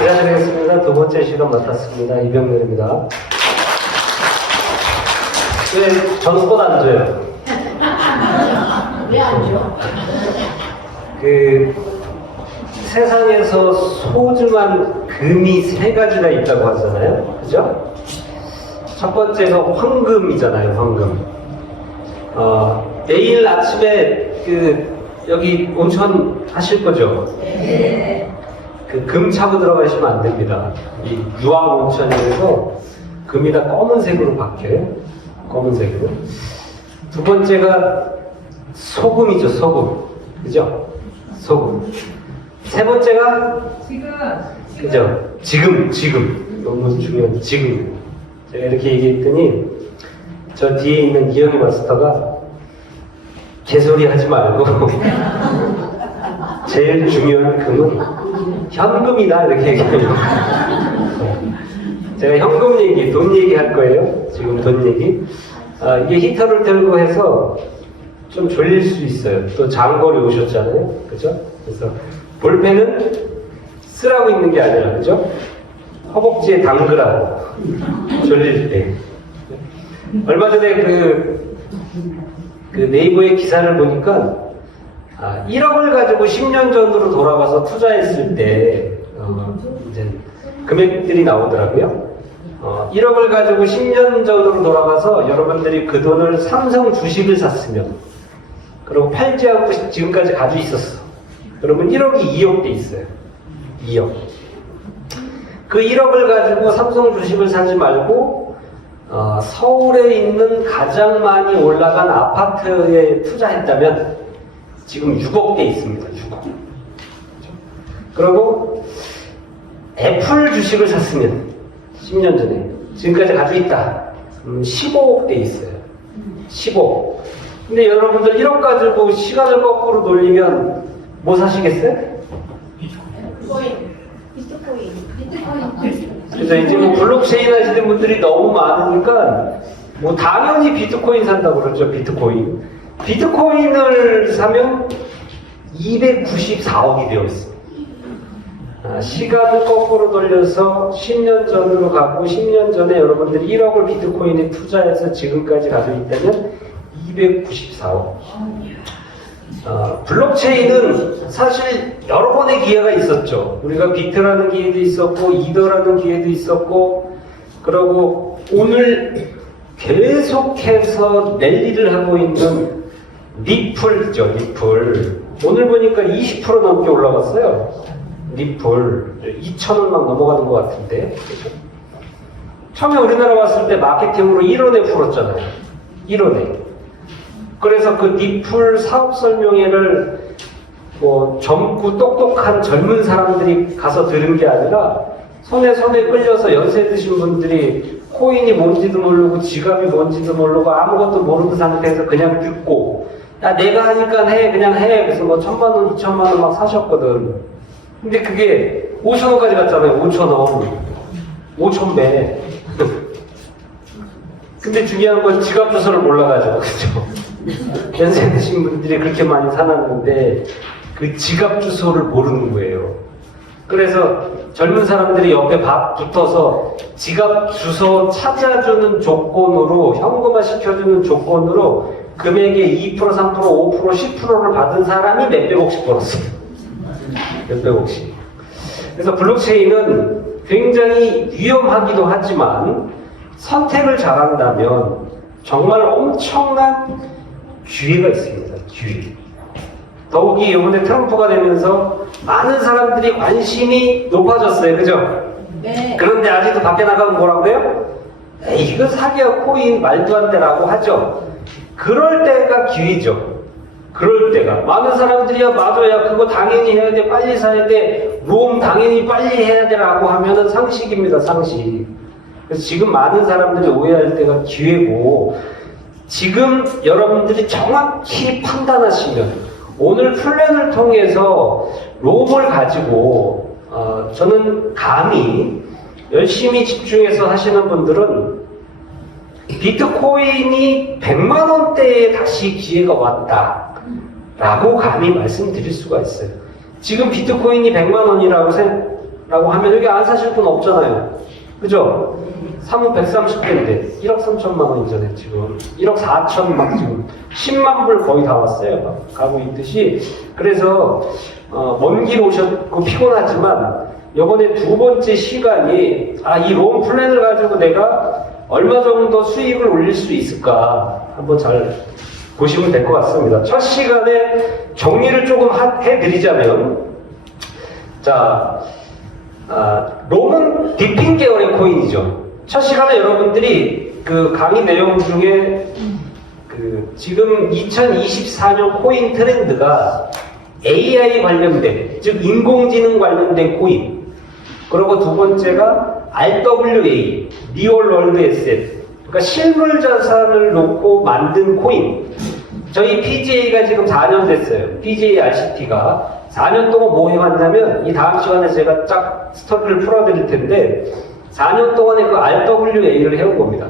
인사드리겠습니다. 두 번째 시간 맡았습니다. 이병렬입니다. 왜 저는 꽃 안 줘요? 왜 안 줘? 세상에서 소중한 금이 세 가지가 있다고 하잖아요. 그죠? 첫 번째가 황금이잖아요. 황금. 내일 아침에 여기 온천 하실 거죠? 네. 금 차고 들어가시면 안 됩니다. 이 유황 온천이라서 금이 다 검은색으로 바뀌어요. 검은색으로. 두 번째가 소금이죠. 소금. 그죠? 소금. 세 번째가 그죠? 지금. 너무 중요한 지금. 제가 이렇게 얘기했더니 저 뒤에 있는 이영희 마스터가 개소리 하지 말고 제일 중요한 금은 현금이다 이렇게 얘기해요. 제가 현금 얘기, 돈 얘기 할 거예요. 지금 돈 얘기. 이게 히터를 들고 해서 좀 졸릴 수 있어요. 또 장거리 오셨잖아요. 그죠? 그래서 볼펜은 쓰라고 있는 게 아니라, 그죠? 허벅지에 담그라고. 졸릴 때. 얼마 전에 그 네이버의 기사를 보니까 1억을 가지고 10년 전으로 돌아가서 투자했을 때 이제 금액들이 나오더라고요. 1억을 가지고 10년 전으로 돌아가서 여러분들이 그 돈을 삼성 주식을 샀으면 그리고 팔지 않고 지금까지 가지고 있었어. 그러면 1억이 2억 돼 있어요. 2억. 그 1억을 가지고 삼성 주식을 사지 말고 서울에 있는 가장 많이 올라간 아파트에 투자했다면 지금 6억 돼 있습니다. 6억. 그리고 애플 주식을 샀으면 10년 전에 지금까지 가지고 있다. 15억 돼 있어요. 15억. 근데 여러분들 1억 가지고 시간을 거꾸로 돌리면 뭐 사시겠어요? 비트코인. 그래서 이제 뭐 블록체인 하시는 분들이 너무 많으니까 뭐 당연히 비트코인 산다고 그러죠. 비트코인을 사면 294억이 되어 있어요. 시간을 거꾸로 돌려서 10년 전으로 가고 10년 전에 여러분들이 1억을 비트코인에 투자해서 지금까지 가지고 있다면 294억. 블록체인은 사실 여러 번의 기회가 있었죠. 우리가 비트라는 기회도 있었고 이더라는 기회도 있었고, 그리고 오늘 계속해서 랠리를 하고 있는 리플이죠. 리플. 오늘 보니까 20% 넘게 올라갔어요. 리플 2,000원 막 넘어가는 것 같은데. 그렇죠? 처음에 우리나라 왔을 때 마케팅으로 1원에 풀었잖아요. 1원에. 그래서 그 리플 사업 설명회를 뭐 젊고 똑똑한 젊은 사람들이 가서 들은 게 아니라 손에 끌려서 연세 드신 분들이 코인이 뭔지도 모르고 지갑이 뭔지도 모르고 아무것도 모르는 상태에서 그냥 듣고, 야 내가 하니까 해, 그냥 해. 그래서 뭐 1,000만 원, 2,000만 원 막 사셨거든. 근데 그게 5,000원까지 갔잖아요. 5,000원. 5,000배. 근데 중요한 건 지갑 주소를 몰라가지고, 그죠? 연세 드신 분들이 그렇게 많이 사놨는데 그 지갑 주소를 모르는 거예요. 그래서 젊은 사람들이 옆에 붙어서 지갑 주소 찾아주는 조건으로, 현금화 시켜주는 조건으로 금액의 2%, 3%, 5%, 10%를 받은 사람이 몇백억씩 벌었어요. 몇백억씩. 그래서 블록체인은 굉장히 위험하기도 하지만 선택을 잘한다면 정말 엄청난 기회가 있습니다. 기회. 더욱이 이번에 트럼프가 되면서 많은 사람들이 관심이 높아졌어요. 그죠? 네. 그런데 아직도 밖에 나가면 뭐라고 해요? 에이, 이거 사기야, 코인, 말도 안 되라고 하죠. 그럴 때가 기회죠. 그럴 때가. 많은 사람들이 맞아야 그거 당연히 해야 돼, 빨리 사야 돼, 롬 당연히 빨리 해야 돼라고 하면은 상식입니다. 상식. 그래서 지금 많은 사람들이 오해할 때가 기회고, 지금 여러분들이 정확히 판단하시면 오늘 플랜을 통해서 롬을 가지고 저는 감히 열심히 집중해서 하시는 분들은 비트코인이 100만 원대에 다시 기회가 왔다 라고 감히 말씀드릴 수가 있어요. 지금 비트코인이 100만 원이라고 라고 하면 여기 안 사실 분 없잖아요. 그죠? 3억 130개인데 1억 3천만 원이잖아요 지금. 1억 4천 막 지금 10만 불 거의 다 왔어요. 막 가고 있듯이. 그래서 먼 길 오셨고 피곤하지만 이번에 두 번째 시간이 이 롬 플랜을 가지고 내가 얼마 정도 수익을 올릴 수 있을까 한번 잘 보시면 될 것 같습니다. 첫 시간에 정리를 조금 해드리자면 자 롬은 디핑 계열의 코인이죠. 첫 시간에 여러분들이 그 강의 내용 중에 그 지금 2024년 코인 트렌드가 AI 관련된, 즉 인공지능 관련된 코인. 그리고 두 번째가 RWA, 리얼 월드 에셋. 그러니까 실물 자산을 놓고 만든 코인. 저희 PGA가 지금 4년 됐어요. PGA RCT가 4년 동안 뭐 해왔냐면 이 다음 시간에 제가 쫙 스토리를 풀어드릴 텐데 4년 동안에 그 RWA를 해온 겁니다.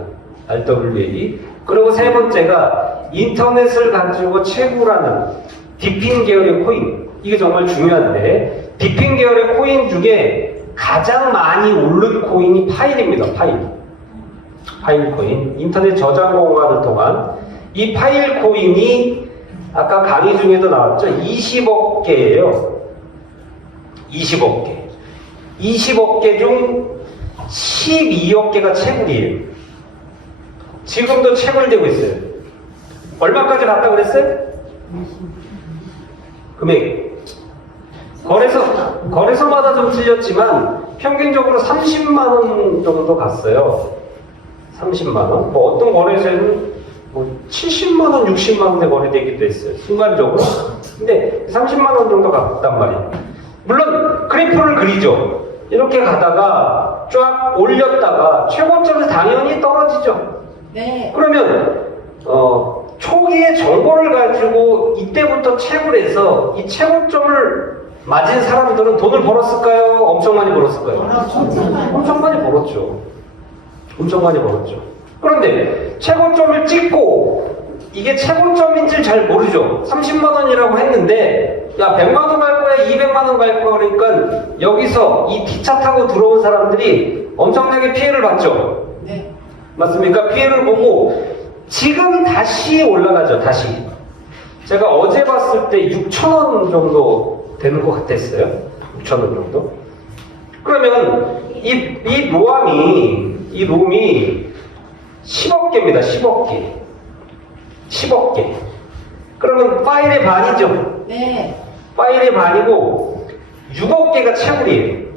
RWA. 그리고 세 번째가 인터넷을 가지고 채굴하는 디핑 계열의 코인. 이게 정말 중요한데 디핑 계열의 코인 중에 가장 많이 오른 코인이 파일입니다. 파일 코인. 인터넷 저장 공간을 통한 이 파일 코인이 아까 강의 중에도 나왔죠. 20억 개예요. 20억 개. 20억 개 중 12억 개가 채굴이에요. 지금도 채굴되고 있어요. 얼마까지 갔다 그랬어요? 금액. 거래소마다 좀 틀렸지만 평균적으로 30만 원 정도 갔어요. 30만 원. 뭐 어떤 거래소에는 뭐 70만 원, 60만 원에 거래되기도 했어요. 순간적으로. 근데 30만 원 정도 갔단 말이에요. 물론 그래프를 그리죠. 이렇게 가다가 쫙 올렸다가 최고점에서 당연히 떨어지죠. 네. 그러면 초기에 정보를 가지고 이때부터 채굴해서 이 최고점을 맞은 사람들은 돈을 벌었을까요? 엄청 많이 벌었을까요? 엄청 많이 벌었죠. 엄청 많이 벌었죠. 그런데 최고점을 찍고 이게 최고점인지 잘 모르죠. 30만 원이라고 했는데 야 100만 원 갈 거야 200만 원 갈 거야 그러니까 여기서 이 기차 타고 들어온 사람들이 엄청나게 피해를 봤죠. 네. 맞습니까? 피해를 보고 지금 다시 올라가죠. 다시. 제가 어제 봤을 때 6,000원 정도 되는 것 같았어요. 6,000원 정도. 그러면 이 롬이 10억 개입니다. 10억 개. 10억 개. 그러면 파일의 반이죠. 네. 파일의 반이고 6억 개가 채굴이에요.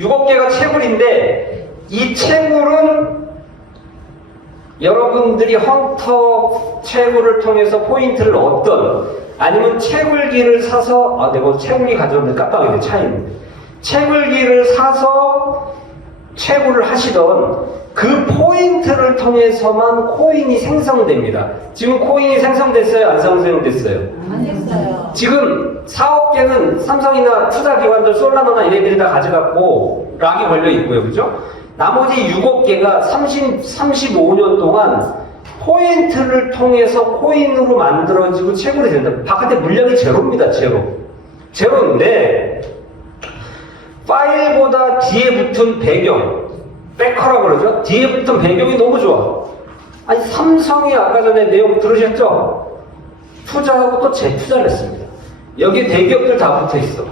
6억 개가 채굴인데 이 채굴은 여러분들이 헌터 채굴을 통해서 포인트를 얻던 아니면 채굴기를 사서 내가 채굴기 가져오는데 깜빡이네 차이는 채굴기를 사서 채굴을 하시던 그 포인트를 통해서만 코인이 생성됩니다. 지금 코인이 생성됐어요? 안 생성됐어요? 안 했어요. 지금 4억 개는 삼성이나 투자기관들 솔라나나 얘네들이 다 가져갔고 락이 걸려 있고요. 그죠? 나머지 6억 개가 35년 동안 포인트를 통해서 코인으로 만들어지고 채굴이 된다. 바깥에 물량이 제로입니다. 제로인데 파일보다 뒤에 붙은 배경, 백커라고 그러죠? 뒤에 붙은 배경이 너무 좋아. 아니 삼성이 아까 전에 내용 들으셨죠? 투자하고 또 재투자를 했습니다. 여기 대기업들 다 붙어 있어.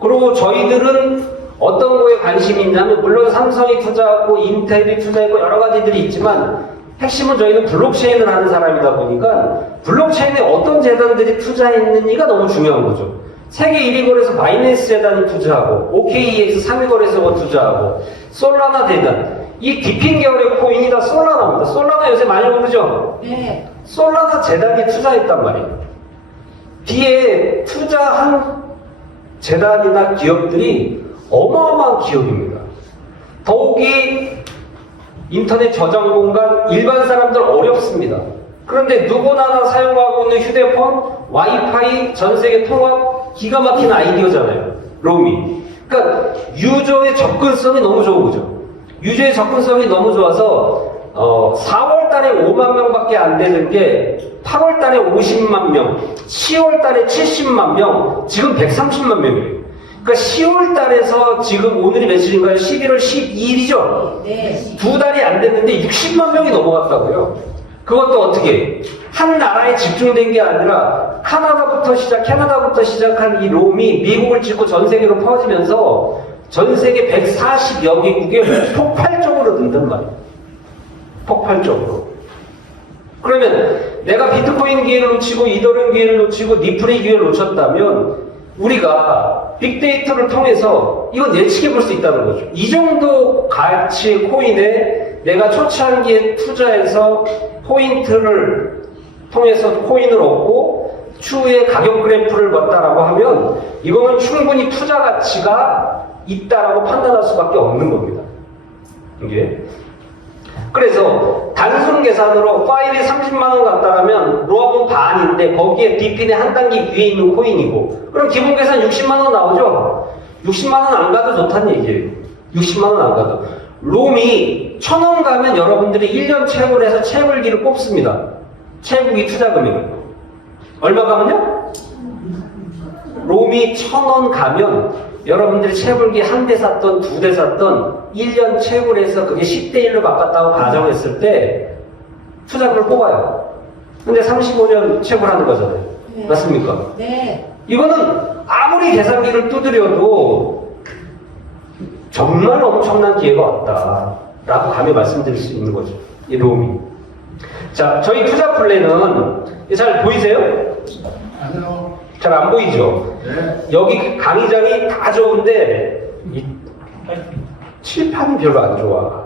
그리고 저희들은 어떤 거에 관심이 있냐면 물론 삼성이 투자하고 인텔이 투자했고 여러 가지들이 있지만 핵심은 저희는 블록체인을 하는 사람이다 보니까 블록체인에 어떤 재단들이 투자했느냐가 너무 중요한 거죠. 세계 1위 거래소 바이낸스 재단이 투자하고 OKEX 3위 거래소가 투자하고 솔라나 재단 이 디핑 계열의 코인이 다 솔라나입니다. 솔라나 요새 많이 오르죠? 네. 솔라나 재단이 투자했단 말이에요. 뒤에 투자한 재단이나 기업들이 어마어마한 기업입니다. 더욱이 인터넷 저장 공간 일반 사람들 어렵습니다. 그런데 누구나 다 사용하고 있는 휴대폰, 와이파이, 전 세계 통합 기가 막힌 아이디어잖아요. 롬이. 그러니까 유저의 접근성이 너무 좋은 거죠. 유저의 접근성이 너무 좋아서 4월 달에 5만 명밖에 안 되는 게 8월 달에 50만 명, 10월 달에 70만 명, 지금 130만 명이에요. 그러니까 10월 달에서 지금 오늘이 며칠인가요? 11월 12일이죠? 네. 두 달이 안 됐는데 60만 명이 넘어갔다고요. 그것도 어떻게? 한 나라에 집중된 게 아니라 캐나다부터 시작한 이 롬이 미국을 찍고 전 세계로 퍼지면서 전 세계 140여 개국에 폭발적으로 는단 말이에요. 폭발적으로. 그러면 내가 비트코인 기회를 놓치고 이더리움 기회를 놓치고 니플의 기회를 놓쳤다면 우리가 빅데이터를 통해서 이건 예측해 볼 수 있다는 거죠. 이 정도 가치의 코인에 내가 초창기에 투자해서 포인트를 통해서 코인을 얻고 추후에 가격 그래프를 봤다라고 하면 이거는 충분히 투자 가치가 있다라고 판단할 수밖에 없는 겁니다. 이게. 그래서 단순 계산으로 파일이 30만 원 같다라면 롬은 반인데 거기에 BP는 한 단계 위에 있는 코인이고 그럼 기본 계산 60만 원 나오죠? 60만 원 안 가도 좋다는 얘기예요. 60만 원 안 가도. 롬이 1,000원 가면 여러분들이 1년 채굴 해서 채굴기를 뽑습니다. 채굴기 투자 금액은. 얼마 가면요? 롬이 1,000원 가면 여러분들이 채굴기 한 대 샀던 두 대 샀던 1년 채굴해서 그게 10대 1로 바꿨다고 가정했을 때 투자금을 뽑아요. 근데 35년 채굴하는 거잖아요. 네. 맞습니까? 네. 이거는 아무리 계산기를 두드려도 정말 엄청난 기회가 왔다라고 감히 말씀드릴 수 있는 거죠. 이 롬이. 자, 저희 투자 플랜은 잘 보이세요? 아니요. 잘 안 보이죠? 네. 여기 강의장이 다 좋은데 이 칠판이 별로 안 좋아.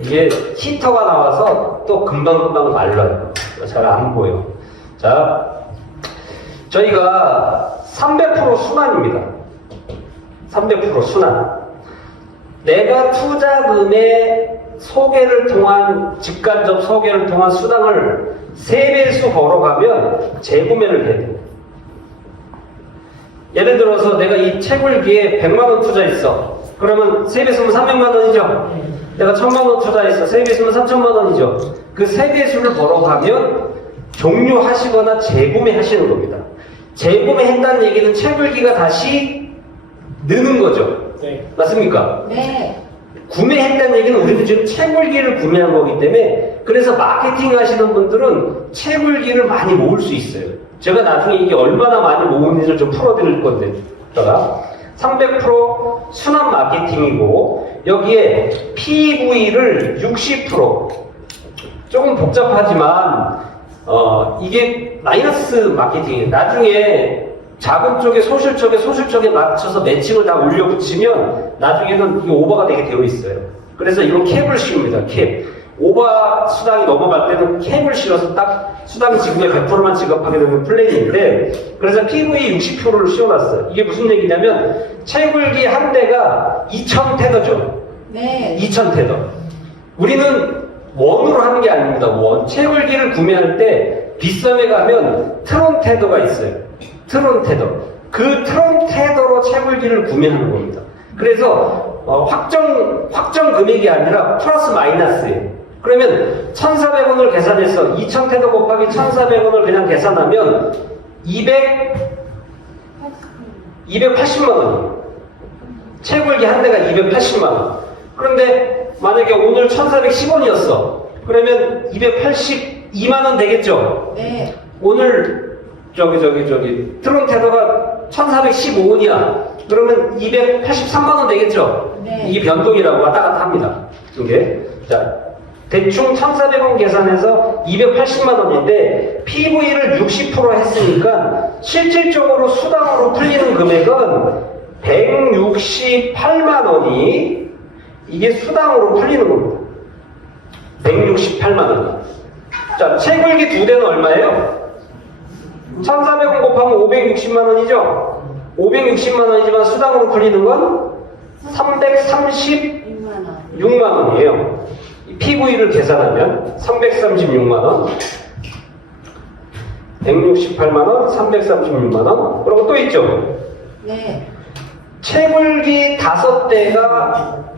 이게 히터가 나와서 또 금방금방 말라요. 잘 안 보여. 자, 저희가 300% 순환입니다. 300% 순환. 내가 투자금의 소개를 통한 직간접 소개를 통한 수당을 3배수 벌어가면 재구매를 해야 돼요. 예를 들어서 내가 이 채굴기에 100만 원 투자했어. 그러면 3배수면 300만 원이죠. 내가 1000만 원 투자했어. 3배수면 3000만 원이죠. 그 3배수를 벌어가면 종료하시거나 재구매하시는 겁니다. 재구매한다는 얘기는 채굴기가 다시 느는 거죠. 네. 맞습니까? 네. 구매했다는 얘기는 우리도 지금 채굴기를 구매한 거기 때문에 그래서 마케팅 하시는 분들은 채굴기를 많이 모을 수 있어요. 제가 나중에 이게 얼마나 많이 모으는지를 좀 풀어드릴 건데 300% 순환 마케팅이고 여기에 PV를 60% 조금 복잡하지만 이게 마이너스 마케팅이에요. 나중에 자금 쪽에 소실 쪽에 맞춰서 매칭을 다 올려 붙이면 나중에는 이게 오버가 되게 되어 있어요. 그래서 이건 캡을 씌웁니다. 캡. 오버 수당이 넘어갈 때는 캡을 씌워서 딱 수당 지급의 100%만 지급하게 되는 플랜인데 그래서 PV 60%를 씌워놨어요. 이게 무슨 얘기냐면 채굴기 한 대가 2,000테더죠. 네. 2,000테더. 우리는 원으로 하는 게 아닙니다. 원. 채굴기를 구매할 때 비썸에 가면 트론 테더가 있어요. 트론 테더. 그 트론 테더로 채굴기를 구매하는 겁니다. 그래서 확정 금액이 아니라 플러스 마이너스예요. 그러면 1,400원을 계산해서 2,000테더 곱하기 1,400원을 그냥 계산하면 280만 원이에요. 채굴기 한 대가 280만 원. 그런데 만약에 오늘 1,410원이었어. 그러면 282만 원 되겠죠? 네. 오늘 트론 테더가 1,415원이야. 그러면 283만 원 되겠죠? 네. 이게 변동이라고 왔다 갔다 합니다. 이게. 자, 대충 1,400원 계산해서 280만 원인데 PV를 60% 했으니까 실질적으로 수당으로 풀리는 금액은 168만 원이 이게 수당으로 풀리는 겁니다. 168만 원이. 자, 채굴기 두 대는 얼마예요? 1,400원 곱하면 560만 원이죠? 560만 원이지만 수당으로 풀리는 건 336만 원이에요. PV를 계산하면 336만 원, 168만 원, 336만 원. 그리고 또 있죠? 네. 채굴기 5대가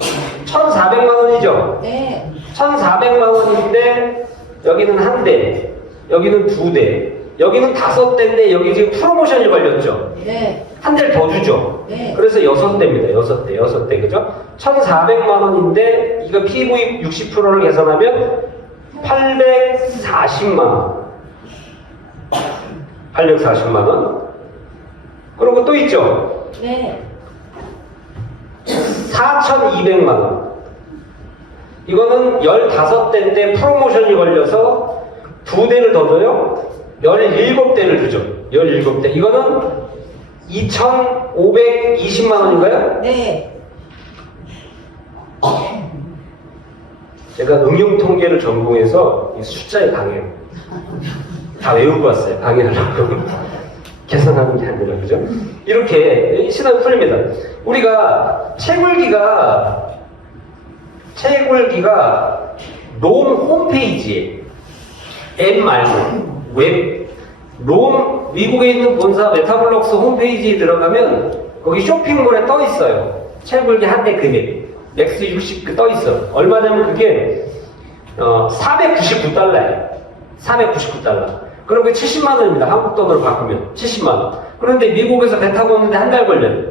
1,400만 원이죠? 네. 1,400만 원인데 여기는 한 대, 여기는 두 대. 여기는 5대인데 여기 지금 프로모션이 걸렸죠. 네. 한 대를 더 주죠. 네. 그래서 6대입니다. 6대, 그죠? 1,400만 원인데 이거 PV 60%를 계산하면 840만 원. 840만 원. 그리고 또 있죠. 네. 4,200만 원. 이거는 15대인데 프로모션이 걸려서 2대를 더 줘요. 17대를 주죠. 17대. 이거는 2,520만 원인가요? 네. 제가 응용 통계를 전공해서 이 숫자에 강해요. 다 외우고 왔어요. 강의하려고. 계산하는 게 아니라, 그죠? 이렇게 시간이 풀립니다. 우리가 채굴기가 롬 홈페이지에 앱 말고 롬 미국에 있는 본사 메타블록스 홈페이지에 들어가면 거기 쇼핑몰에 떠 있어요. 채굴기 한 대 금액 맥스 60 떠 있어. 얼마냐면 그게 499달러예요. 499달러. 그럼 그게 70만 원입니다. 한국 돈으로 바꾸면 70만 원. 그런데 미국에서 배 타고 오는데 한 달 걸려요.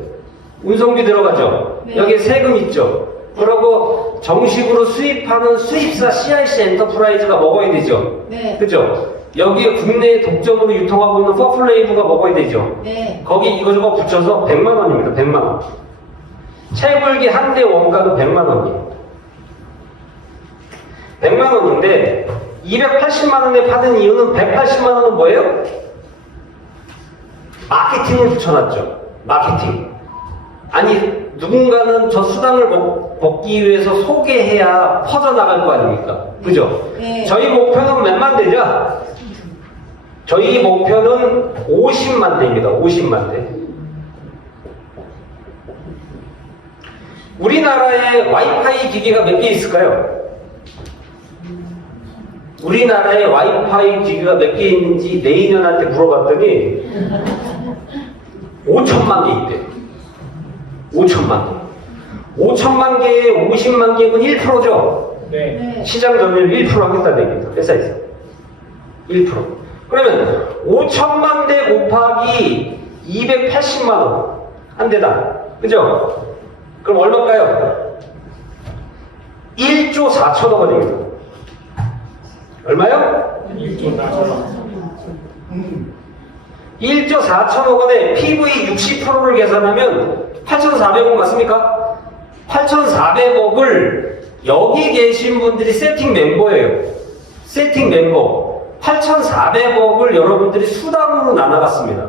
운송비 들어가죠. 네. 여기에 세금 있죠. 그리고 정식으로 수입하는 수입사 CIC 엔터프라이즈가 먹어야 되죠. 네. 그죠? 여기에 국내에 독점으로 유통하고 있는 퍼플레이브가 먹어야 되죠. 네. 거기 이거저거 붙여서 100만 원입니다. 100만 원. 채굴기 한 대 원가도 100만 원이에요. 100만 원인데 280만 원에 파는 이유는 180만 원은 뭐예요? 마케팅을 붙여놨죠. 마케팅. 아니 누군가는 저 수당을 먹기 위해서 소개해야 퍼져나갈 거 아닙니까? 그죠? 네. 저희 목표는 몇만 대죠? 저희 목표는 50만 대입니다. 50만 대. 우리나라에 와이파이 기기가 몇 개 있을까요? 우리나라에 와이파이 기기가 몇 개 있는지 내인연한테 물어봤더니 5천만 개 있대. 5천만 개. 5천만 개에 50만 개면 1%죠? 네. 시장 점유율 1% 하겠다는 얘기죠. 회사에서. 1%. 그러면 5천만 대 곱하기 280만 원. 한 대당. 그죠? 그럼 얼마일까요? 1조 4천억원 됩니다. 얼마요? 1조 4천억. 1조 4천억 원에 PV 60%를 계산하면 8,400억 맞습니까? 8,400억을 여기 계신 분들이 세팅 멤버예요. 세팅 멤버. 8,400억을 여러분들이 수당으로 나눠갔습니다.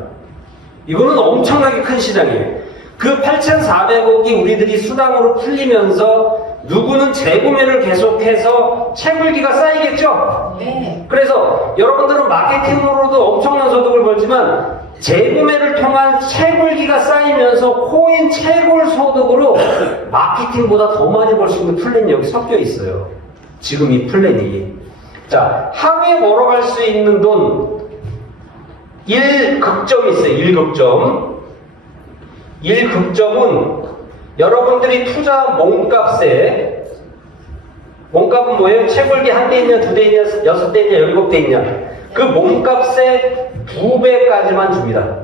이거는 엄청나게 큰 시장이에요. 그 8,400억이 우리들이 수당으로 풀리면서 누구는 재구매를 계속해서 채굴기가 쌓이겠죠? 네. 그래서 여러분들은 마케팅으로도 엄청난 소득을 벌지만 재구매를 통한 채굴기가 쌓이면서 코인 채굴 소득으로 마케팅보다 더 많이 벌 수 있는 플랜이 여기 섞여 있어요. 지금 이 플랜이. 자, 하루에 벌어갈 수 있는 돈 1극점이 있어요. 1극점은 여러분들이 투자 몸값은 뭐예요? 채굴기 한 대 있냐, 2대 있냐, 6대 있냐, 17대 있냐. 그 몸값의 2배까지만 줍니다.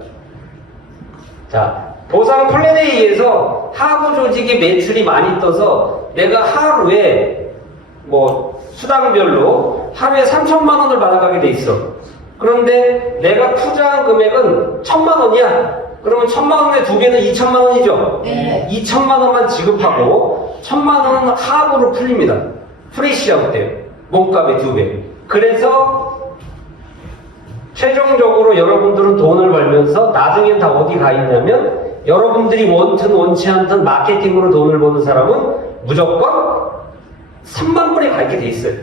자, 보상 플랜에 의해서 하부 조직이 매출이 많이 떠서 내가 하루에 수당별로 하루에 3천만 원을 받아가게 돼 있어. 그런데 내가 투자한 금액은 1,000만 원이야. 그러면 1,000만 원의 2배는 2천만 원이죠? 네. 2천만 원만 지급하고 1,000만 원은 하부로 풀립니다. 프리시아웃 돼요. 몸값의 2배. 그래서 최종적으로 여러분들은 돈을 벌면서 나중엔 다 어디 가 있냐면 여러분들이 원튼 원치 않든 마케팅으로 돈을 버는 사람은 무조건 3만 불에 가 있게 돼 있어요.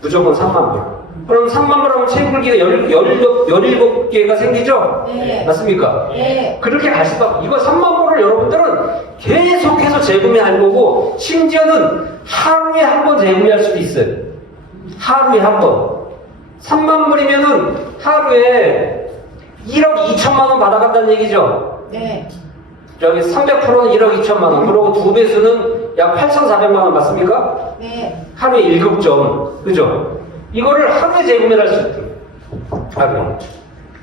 무조건 3만 불. 그럼 3만 불 하면 채굴기가 17개가 생기죠? 네. 맞습니까? 네. 그렇게 갈 수밖에. 이거 3만 불을 여러분들은 계속해서 재구매할 거고 심지어는 하루에 한 번 재구매할 수도 있어요. 하루에 한 번. 3만 불이면은 하루에 1억 2천만 원 받아간다는 얘기죠? 네. 저기 300%는 1억 2천만 원. 그리고 2배수는 약 8,400만 원 맞습니까? 네. 하루에 1급점. 그죠? 이거를 하루에 재구매를 할 수 있대요. 하루에.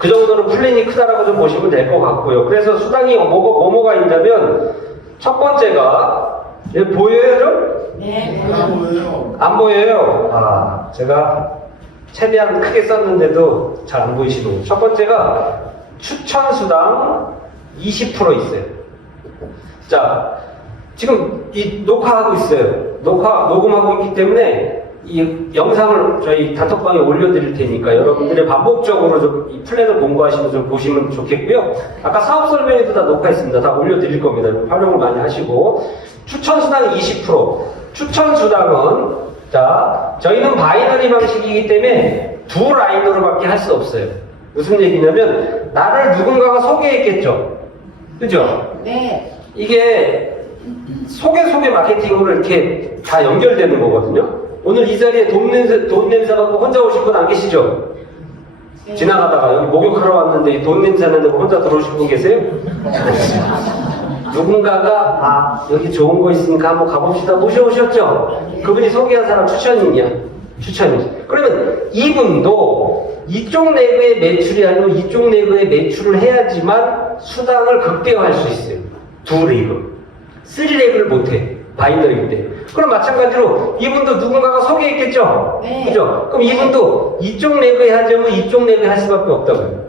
그 정도로 플랜이 크다라고 좀 보시면 될 것 같고요. 그래서 수당이 뭐가 있냐면 첫 번째가 보여요 좀? 네. 안 보여요. 안 보여요? 아, 제가 최대한 크게 썼는데도 잘 안 보이시는군요. 첫 번째가 추천수당 20% 있어요. 자, 지금 이 녹화하고 있어요. 녹음하고 있기 때문에 이 영상을 저희 단톡방에 올려드릴 테니까 여러분들이 반복적으로 좀 이 플랜을 공부하시고 좀 보시면 좋겠고요. 아까 사업 설명회도 다 녹화했습니다. 다 올려드릴 겁니다. 활용을 많이 하시고. 추천수당 20%. 추천수당은, 자, 저희는 바이너리 방식이기 때문에 두 라인으로밖에 할 수 없어요. 무슨 얘기냐면, 나를 누군가가 소개했겠죠? 그죠? 네. 이게 소개 마케팅으로 이렇게 다 연결되는 거거든요. 오늘 이 자리에 돈 냄새 갖고 혼자 오신 분 안 계시죠? 네. 지나가다가 여기 목욕하러 왔는데 돈 냄새 나는 거 혼자 들어오신 분 계세요? 누군가가 아 여기 좋은 거 있으니까 한번 가봅시다 모셔오셨죠? 그분이 소개한 사람 추천인이야. 추천이. 그러면 이분도 이쪽 내부의 매출이 아니고 이쪽 내부의 매출을 해야지만 수당을 극대화할 수 있어요. 두 레이블. 3레이블을 못해. 바이너리인데. 그럼 마찬가지로 이분도 누군가가 소개했겠죠? 네. 그죠? 그럼 이분도 이쪽 레이블에 하자면 이쪽 레이블에 할 수밖에 없다고요.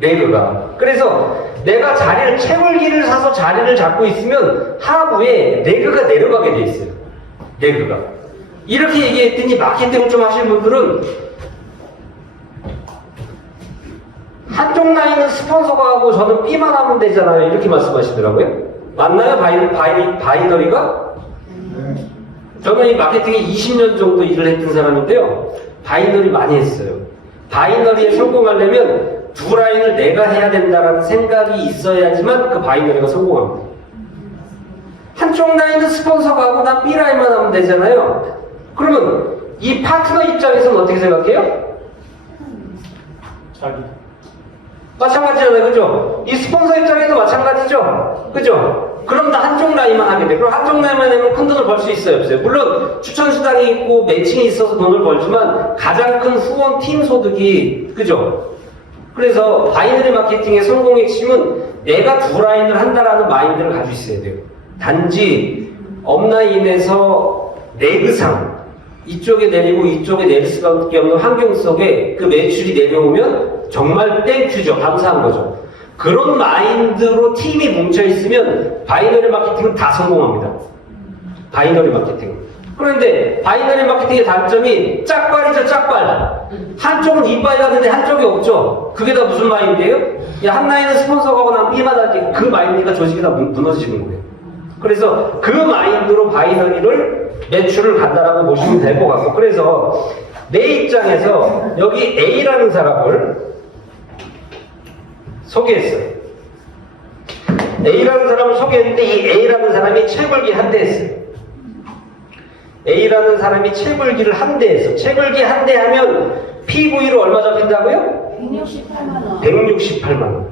레이블가. 그래서 내가 자리를, 채물기를 사서 자리를 잡고 있으면 하부에 레그가 내려가게 돼 있어요. 레그가. 이렇게 얘기했더니 마케팅을 좀 하시는 분들은 한쪽 라인은 스폰서가 하고 저는 B만 하면 되잖아요. 이렇게 말씀하시더라고요. 맞나요? 바이너리가? 저는 이 마케팅에 20년 정도 일을 했던 사람인데요. 바이너리 많이 했어요. 바이너리에 성공하려면 두 라인을 내가 해야 된다는 생각이 있어야지만 그 바이너리가 성공합니다. 한쪽 라인은 스폰서가 하고 난 B 라인만 하면 되잖아요. 그러면 이 파트너 입장에서는 어떻게 생각해요? 자기. 마찬가지잖아요. 그죠? 이 스폰서 입장에도 마찬가지죠? 그죠? 그럼 다 한쪽 라인만 하게 돼. 그럼 한쪽 라인만 하면 큰 돈을 벌 수 있어요? 없어요? 물론 추천수당이 있고 매칭이 있어서 돈을 벌지만 가장 큰 후원 팀 소득이, 그죠? 그래서 바이너리 마케팅의 성공의 핵심은 내가 두 라인을 한다라는 마인드를 가지고 있어야 돼요. 단지 업라인에서 레그상 이쪽에 내리고 이쪽에 내릴 수밖에 없는 환경 속에 그 매출이 내려오면 정말 땡큐죠. 감사한 거죠. 그런 마인드로 팀이 뭉쳐있으면 바이너리 마케팅은 다 성공합니다. 바이너리 마케팅. 그런데 바이너리 마케팅의 단점이 짝발이죠. 짝발. 한쪽은 이빨이 가는데 한쪽이 없죠. 그게 다 무슨 마인드예요? 야, 한 라인은 스폰서가 하고 난 B만 할게. 그 마인드가 조직이 다 무너지는 거예요. 그래서 그 마인드로 바이너리를 매출을 간다라고 보시면 될 것 같고, 그래서 내 입장에서 여기 A라는 사람을 소개했어요. A라는 사람을 소개했는데 이 A라는 사람이 채굴기 한 대 했어요. A라는 사람이 채굴기를 한 대 했어. 채굴기 한 대 하면 PV로 얼마 잡힌다고요? 168만 원. 168만 원.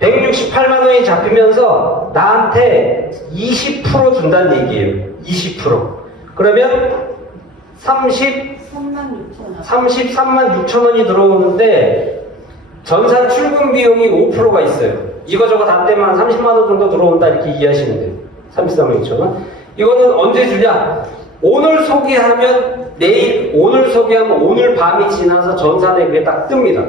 168만 원이 잡히면서 나한테 20% 준다는 얘기예요. 20%. 그러면 33만 6천 원이 들어오는데 전산 출근 비용이 5%가 있어요. 이거저거 다 떼면 30만 원 정도 들어온다 이렇게 이해하시면 돼요. 33만 6천 원. 이거는 언제 주냐? 오늘 소개하면 내일, 오늘 소개하면 오늘 밤이 지나서 전산에 그게 딱 뜹니다.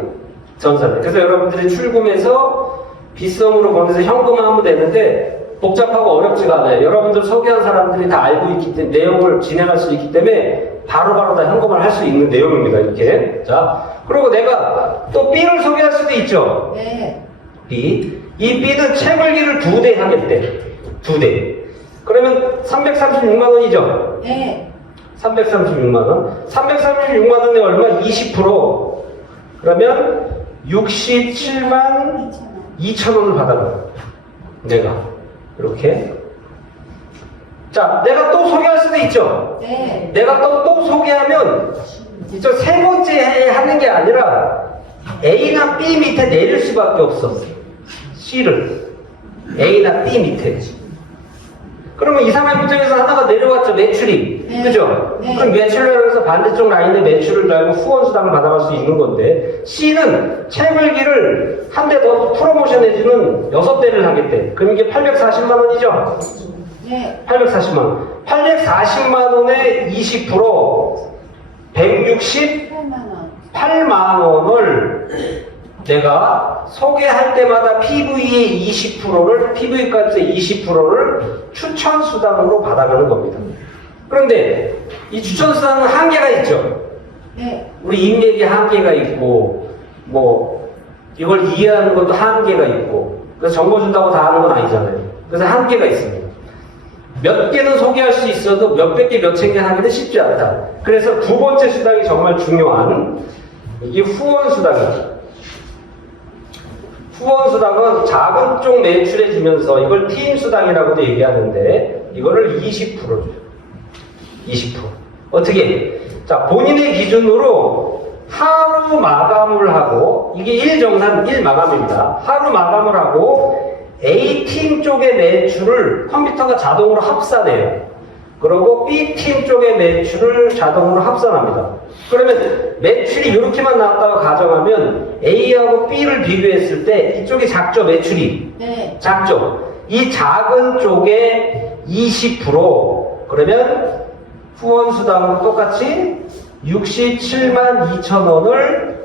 전산에. 그래서 여러분들이 출금해서 빗썸으로 보내서 현금화하면 되는데 복잡하고 어렵지가 않아요. 여러분들 소개한 사람들이 다 알고 있기 때문에 내용을 진행할 수 있기 때문에 바로바로 다 현금화를 할 수 있는 내용입니다. 이렇게. 자, 그리고 내가 또 B를 소개할 수도 있죠. 네. B. 이 B는 채굴기를 2대 하겠대. 2대. 그러면 336만 원이죠? 네. 336만 원. 336만 원에 얼마? 20%. 그러면 67만 2천 원을 받아가요. 내가. 이렇게. 자, 내가 또 소개할 수도 있죠? 네. 내가 또 소개하면, 이쪽 세 번째 하는 게 아니라, A나 B 밑에 내릴 수밖에 없어. C를. A나 B 밑에. 그러면 이 사람 입장에서 하나가 내려왔죠, 매출이. 네. 그죠? 네. 그럼 매출을 해서 반대쪽 라인에 매출을 달고 후원수당을 받아갈 수 있는 건데, C는 채굴기를 한 대 더 프로모션 해주는 6대를 하겠대. 그럼 이게 840만 원이죠? 네. 840만 원. 840만 원에 20% 8만 원. 168만 원을 내가 소개할 때마다 PV의 20%를, PV 값의 20%를 추천수당으로 받아가는 겁니다. 그런데 이 추천수당은 한계가 있죠. 네. 우리 인맥이 한계가 있고, 뭐, 이걸 이해하는 것도 한계가 있고, 그래서 정보 준다고 다 하는 건 아니잖아요. 그래서 한계가 있습니다. 몇 개는 소개할 수 있어도 몇백 개, 몇천 개 하기는 쉽지 않다. 그래서 두 번째 수당이 정말 중요한 이 후원수당입니다. 후원수당은 작은 쪽 매출해주면서 이걸 팀수당이라고도 얘기하는데 이거를 20% 줘요. 20%. 어떻게? 자, 본인의 기준으로 하루 마감을 하고, 이게 1정산 1마감입니다. 하루 마감을 하고 A팀 쪽의 매출을 컴퓨터가 자동으로 합산해요. 그리고 B팀 쪽의 매출을 자동으로 합산합니다. 그러면 매출이 이렇게만 나왔다고 가정하면 A하고 B를 비교했을 때 이쪽이 작죠, 매출이? 네. 작죠? 이 작은 쪽에 20%, 그러면 후원수당으로 똑같이 67만 2천 원을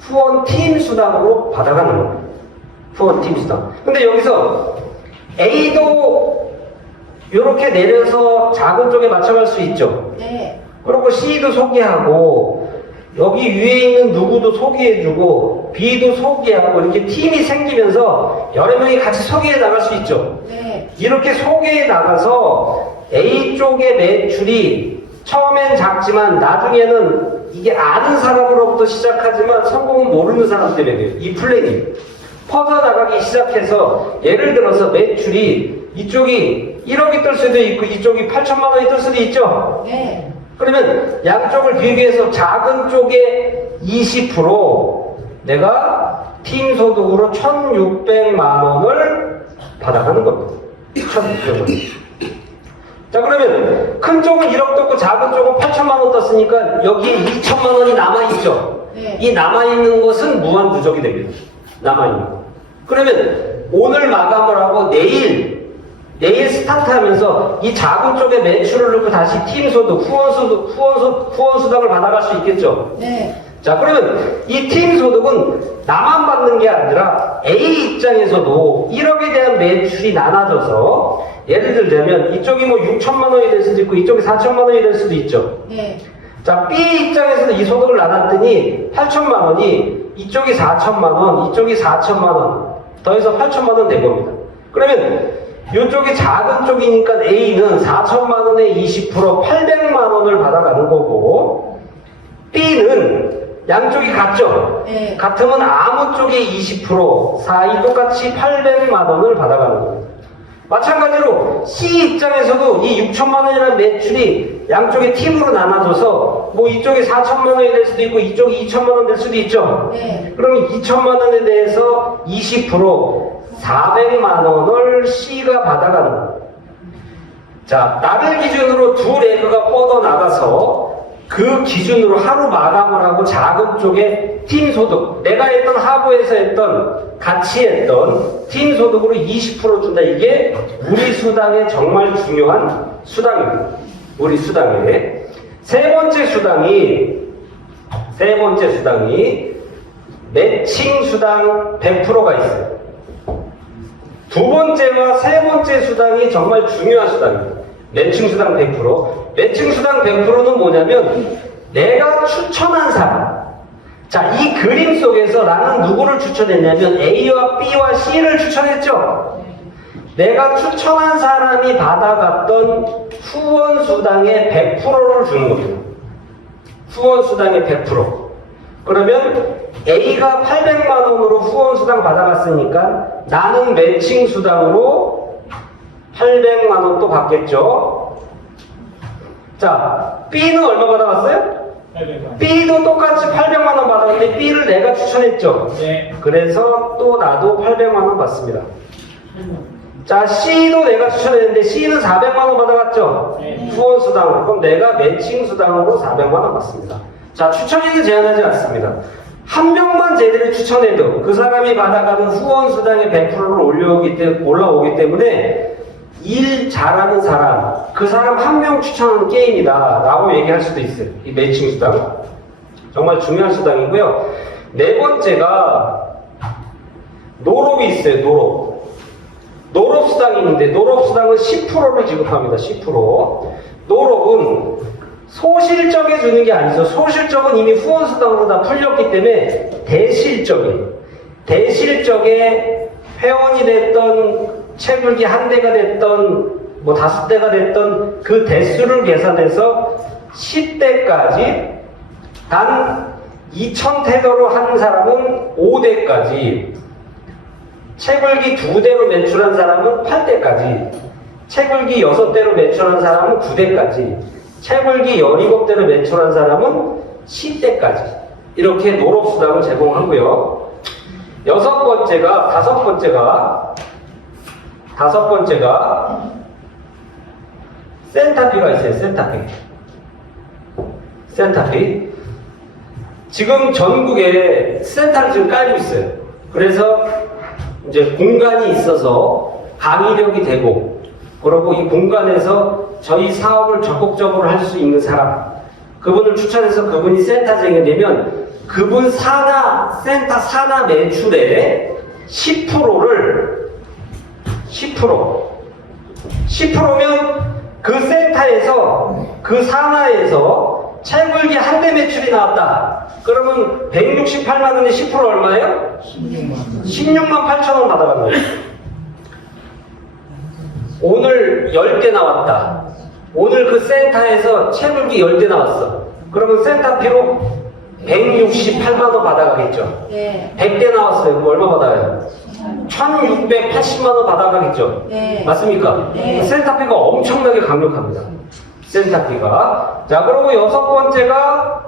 후원팀 수당으로 받아가는 겁니다. 후원팀 수당. 근데 여기서 A도 이렇게 내려서 작은 쪽에 맞춰갈 수 있죠. 네. 그리고 C도 소개하고 여기 위에 있는 누구도 소개해주고 B도 소개하고 이렇게 팀이 생기면서 여러 명이 같이 소개해 나갈 수 있죠. 네. 이렇게 소개해 나가서 A 쪽의 매출이 처음엔 작지만 나중에는 이게 아는 사람으로부터 시작하지만 성공은 모르는 사람 때문에 돼요. 이 플랜이 퍼져나가기 시작해서 예를 들어서 매출이 이쪽이 1억이 뜰 수도 있고 이쪽이 8천만 원이 뜰 수도 있죠. 네. 그러면 양쪽을 비교해서 작은 쪽에 20% 내가 팀 소득으로 1,600만 원을 받아가는 겁니다. 1,600만 원. 자, 그러면 큰 쪽은 1억 떴고 작은 쪽은 8천만 원 떴으니까 여기에 2천만 원이 남아있죠. 네. 이 남아있는 것은 무한부족이 됩니다. 남아있는 거. 그러면 오늘 마감을 하고 내일 스타트하면서 이 작은 쪽에 매출을 넣고 다시 팀소득, 후원수당을 받아갈 수 있겠죠. 네. 자, 그러면 이 팀소득은 나만 받는 게 아니라 A 입장에서도 1억에 대한 매출이 나눠져서 예를 들자면 이쪽이 뭐 6천만 원이 될 수도 있고 이쪽이 4천만 원이 될 수도 있죠. 네. 자, B 입장에서도 이 소득을 나눴더니 8천만 원이 이쪽이 4천만 원, 이쪽이 4천만 원, 더해서 8천만 원 된 겁니다. 그러면 이쪽이 작은 쪽이니까 A는 4천만 원에 20% 800만 원을 받아가는 거고 B는 양쪽이 같죠? 네. 같으면 아무 쪽에 20% 사이 똑같이 800만 원을 받아가는 겁니다. 마찬가지로 C 입장에서도 이 6천만 원이라는 매출이 양쪽의 팀으로 나눠져서 뭐 이쪽이 4천만 원이 될 수도 있고 이쪽이 2천만 원 될 수도 있죠. 네. 그럼 2천만 원에 대해서 20% 400만 원을 C가 받아가는 겁니다. 자, 나를 기준으로 두 레그가 뻗어나가서 그 기준으로 하루 마감을 하고 작은 쪽에 팀 소득, 내가 했던 하부에서 했던 같이 했던 팀 소득으로 20% 준다. 이게 우리 수당의 정말 중요한 수당입니다. 우리 수당의 세 번째 수당이 매칭 수당 100%가 있어요. 두 번째와 세 번째 수당이 정말 중요한 수당입니다. 매칭 수당 100%. 매칭 수당 100%는 뭐냐면 내가 추천한 사람. 자, 이 그림 속에서 나는 누구를 추천했냐면 A와 B와 C를 추천했죠. 내가 추천한 사람이 받아갔던 후원 수당의 100%를 주는 겁니다. 후원 수당의 100%. 그러면 A가 800만 원으로 후원 수당 받아갔으니까 나는 매칭 수당으로 800만 원 또 받겠죠. 자, B는 얼마 받아갔어요? 800만. B도 똑같이 800만 원 받았는데 B를 내가 추천했죠. 네. 그래서 또 나도 800만 원 받습니다. 자, C도 내가 추천했는데 C는 400만 원 받아갔죠? 네. 후원 수당으로. 그럼 내가 매칭 수당으로 400만 원 받습니다. 자, 추천인은 제한하지 않습니다. 한 명만 제대로 추천해도 그 사람이 받아가는 후원 수당의 100%를 올라오기 때문에 일 잘하는 사람, 그 사람 한 명 추천하는 게임이다 라고 얘기할 수도 있어요. 이 매칭 수당. 정말 중요한 수당이고요. 네 번째가 노롭이 있어요. 노롭 수당이 있는데 노롭 수당은 10%를 지급합니다. 10%. 노롭은 소실적에 주는 게 아니죠. 소실적은 이미 후원 수당으로 다 풀렸기 때문에 대실적에 회원이 됐던 채굴기 한 대가 됐던 뭐 5대가 됐던 그 대수를 계산해서 10대까지 단 2,000태도로 하는 사람은 5대까지, 채굴기 2대로 매출한 사람은 8대까지, 채굴기 6대로 매출한 사람은 9대까지, 채굴기 17대로 매출한 사람은 10대까지 이렇게 노롭수당을 제공하고요. 다섯 번째가 센터피가 있어요. 센터피. 지금 전국에 센터를 지금 깔고 있어요. 그래서 이제 공간이 있어서 강의력이 되고, 그리고 이 공간에서 저희 사업을 적극적으로 할 수 있는 사람, 그분을 추천해서 그분이 센터장이 되면 그분 센터 산하 매출의 10%면 그 센터에서, 그 산하에서 채굴기 한 대 매출이 나왔다. 그러면 168만 원에 10% 얼마예요? 16만 8천 원 받아가는 거예요. 오늘 10대 나왔다. 오늘 그 센터에서 채굴기 10대 나왔어. 그러면 센터비로 168만 원 받아가겠죠. 네. 100대 나왔어요. 그럼 얼마 받아요? 1680만 원 받아가겠죠. 네. 맞습니까? 네. 센터비가 엄청나게 강력합니다. 센터비가. 자, 그리고 여섯 번째가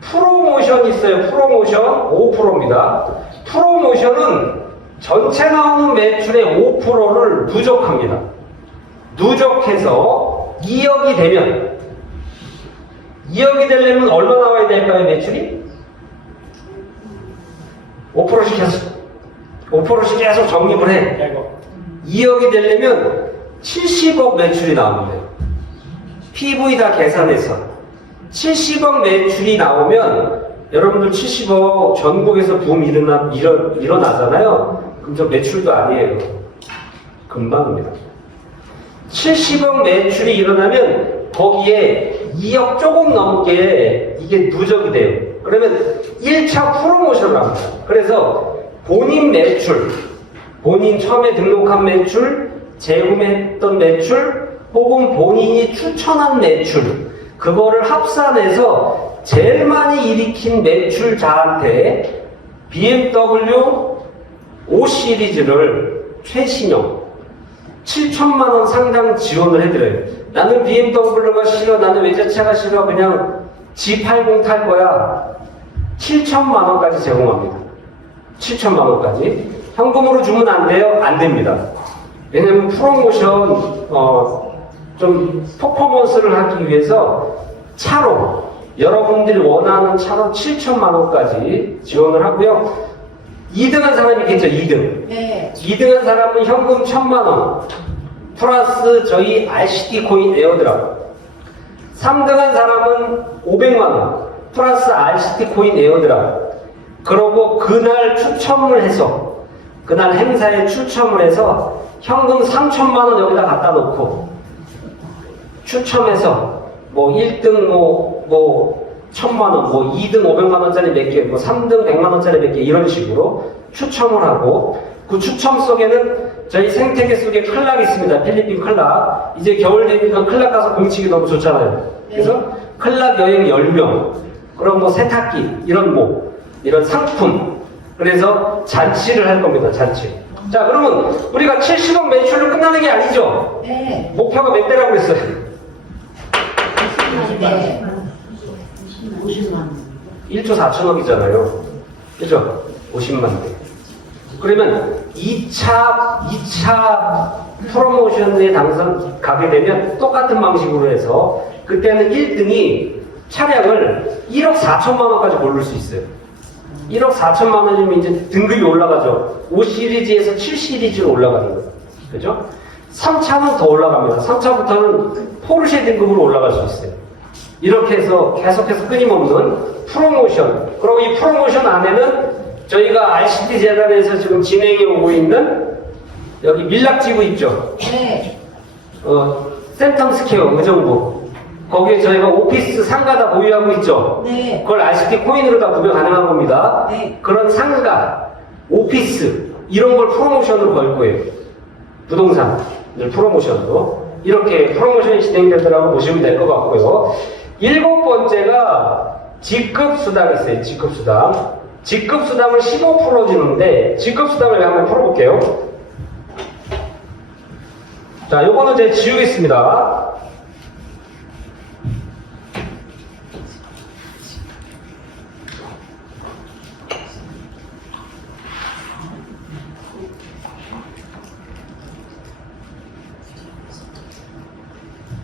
프로모션이 있어요. 프로모션 5%입니다. 프로모션은 전체 나오는 매출의 5%를 누적합니다. 누적해서 2억이 되려면 얼마 나와야 될까요, 매출이? 5%씩 계속 적립을 해. 2억이 되려면 70억 매출이 나옵니다. PV 다 계산해서 70억 매출이 나오면 여러분들 70억 전국에서 붐 일어나잖아요. 그럼 저 매출도 아니에요. 금방입니다. 70억 매출이 일어나면 거기에 2억 조금 넘게 이게 누적이 돼요. 그러면 1차 프로모션을 합니다. 그래서 본인 매출, 본인 처음에 등록한 매출, 재구매했던 매출, 혹은 본인이 추천한 매출, 그거를 합산해서 제일 많이 일으킨 매출자한테 BMW 5 시리즈를 최신형 7천만 원 상당 지원을 해드려요. 나는 BMW가 싫어, 나는 외제차가 싫어, 그냥 G80 탈 거야. 7천만 원까지 제공합니다. 7천만 원까지. 현금으로 주면 안 돼요? 안 됩니다. 왜냐면 프로모션, 좀 퍼포먼스를 하기 위해서 차로, 여러분들이 원하는 차로 7천만 원까지 지원을 하고요. 2등한 사람이 있겠죠, 2등. 네. 2등한 사람은 현금 1,000만 원 플러스 저희 RCD 코인 에어드랍. 3등한 사람은 500만 원 플러스 RCD 코인 에어드랍. 그러고 그날 추첨을 해서, 그날 행사에 추첨을 해서 현금 3천만 원 여기다 갖다 놓고 추첨해서 뭐 1등 뭐 1,000만 원, 뭐 2등 500만 원짜리 몇 개, 뭐 3등 100만 원짜리 몇 개 이런 식으로 추첨을 하고, 그 추첨 속에는 저희 생태계 속에 클락이 있습니다. 필리핀 클락. 이제 겨울 되니까 클락 가서 공치기 너무 좋잖아요. 그래서 클락 여행 10명, 그럼 뭐 세탁기, 이런 상품. 그래서 잔치를 할 겁니다. 잔치. 자, 그러면 우리가 70억 매출로 끝나는 게 아니죠. 네. 목표가 몇 대라고 그랬어요? 네. 1조 4천억이잖아요. 그죠? 50만 대. 그러면 2차 프로모션에 당선 가게 되면 똑같은 방식으로 해서 그때는 1등이 차량을 1억 4천만 원까지 고를 수 있어요. 1억 4천만 원이면 이제 등급이 올라가죠. 5시리즈에서 7시리즈로 올라가는 거예요. 그죠? 3차는 더 올라갑니다. 3차부터는 포르쉐 등급으로 올라갈 수 있어요. 이렇게 해서 계속해서 끊임없는 프로모션. 그리고 이 프로모션 안에는 저희가 RCT 재단에서 지금 진행해 오고 있는 여기 밀락지구 있죠? 네. 센텀 스퀘어 의정부. 거기에 저희가 오피스 상가 다 보유하고 있죠? 네. 그걸 RCT 코인으로 다 구매 가능한 겁니다. 네. 그런 상가, 오피스 이런 걸 프로모션으로 걸 거예요. 부동산을 프로모션으로. 이렇게 프로모션이 진행되더라고 보시면 될 것 같고요. 7번째가 직급수당 있어요. 직급수당. 직급수당을 15% 주는데 직급수당을 한번 풀어볼게요. 자, 요거는 제가 지우겠습니다.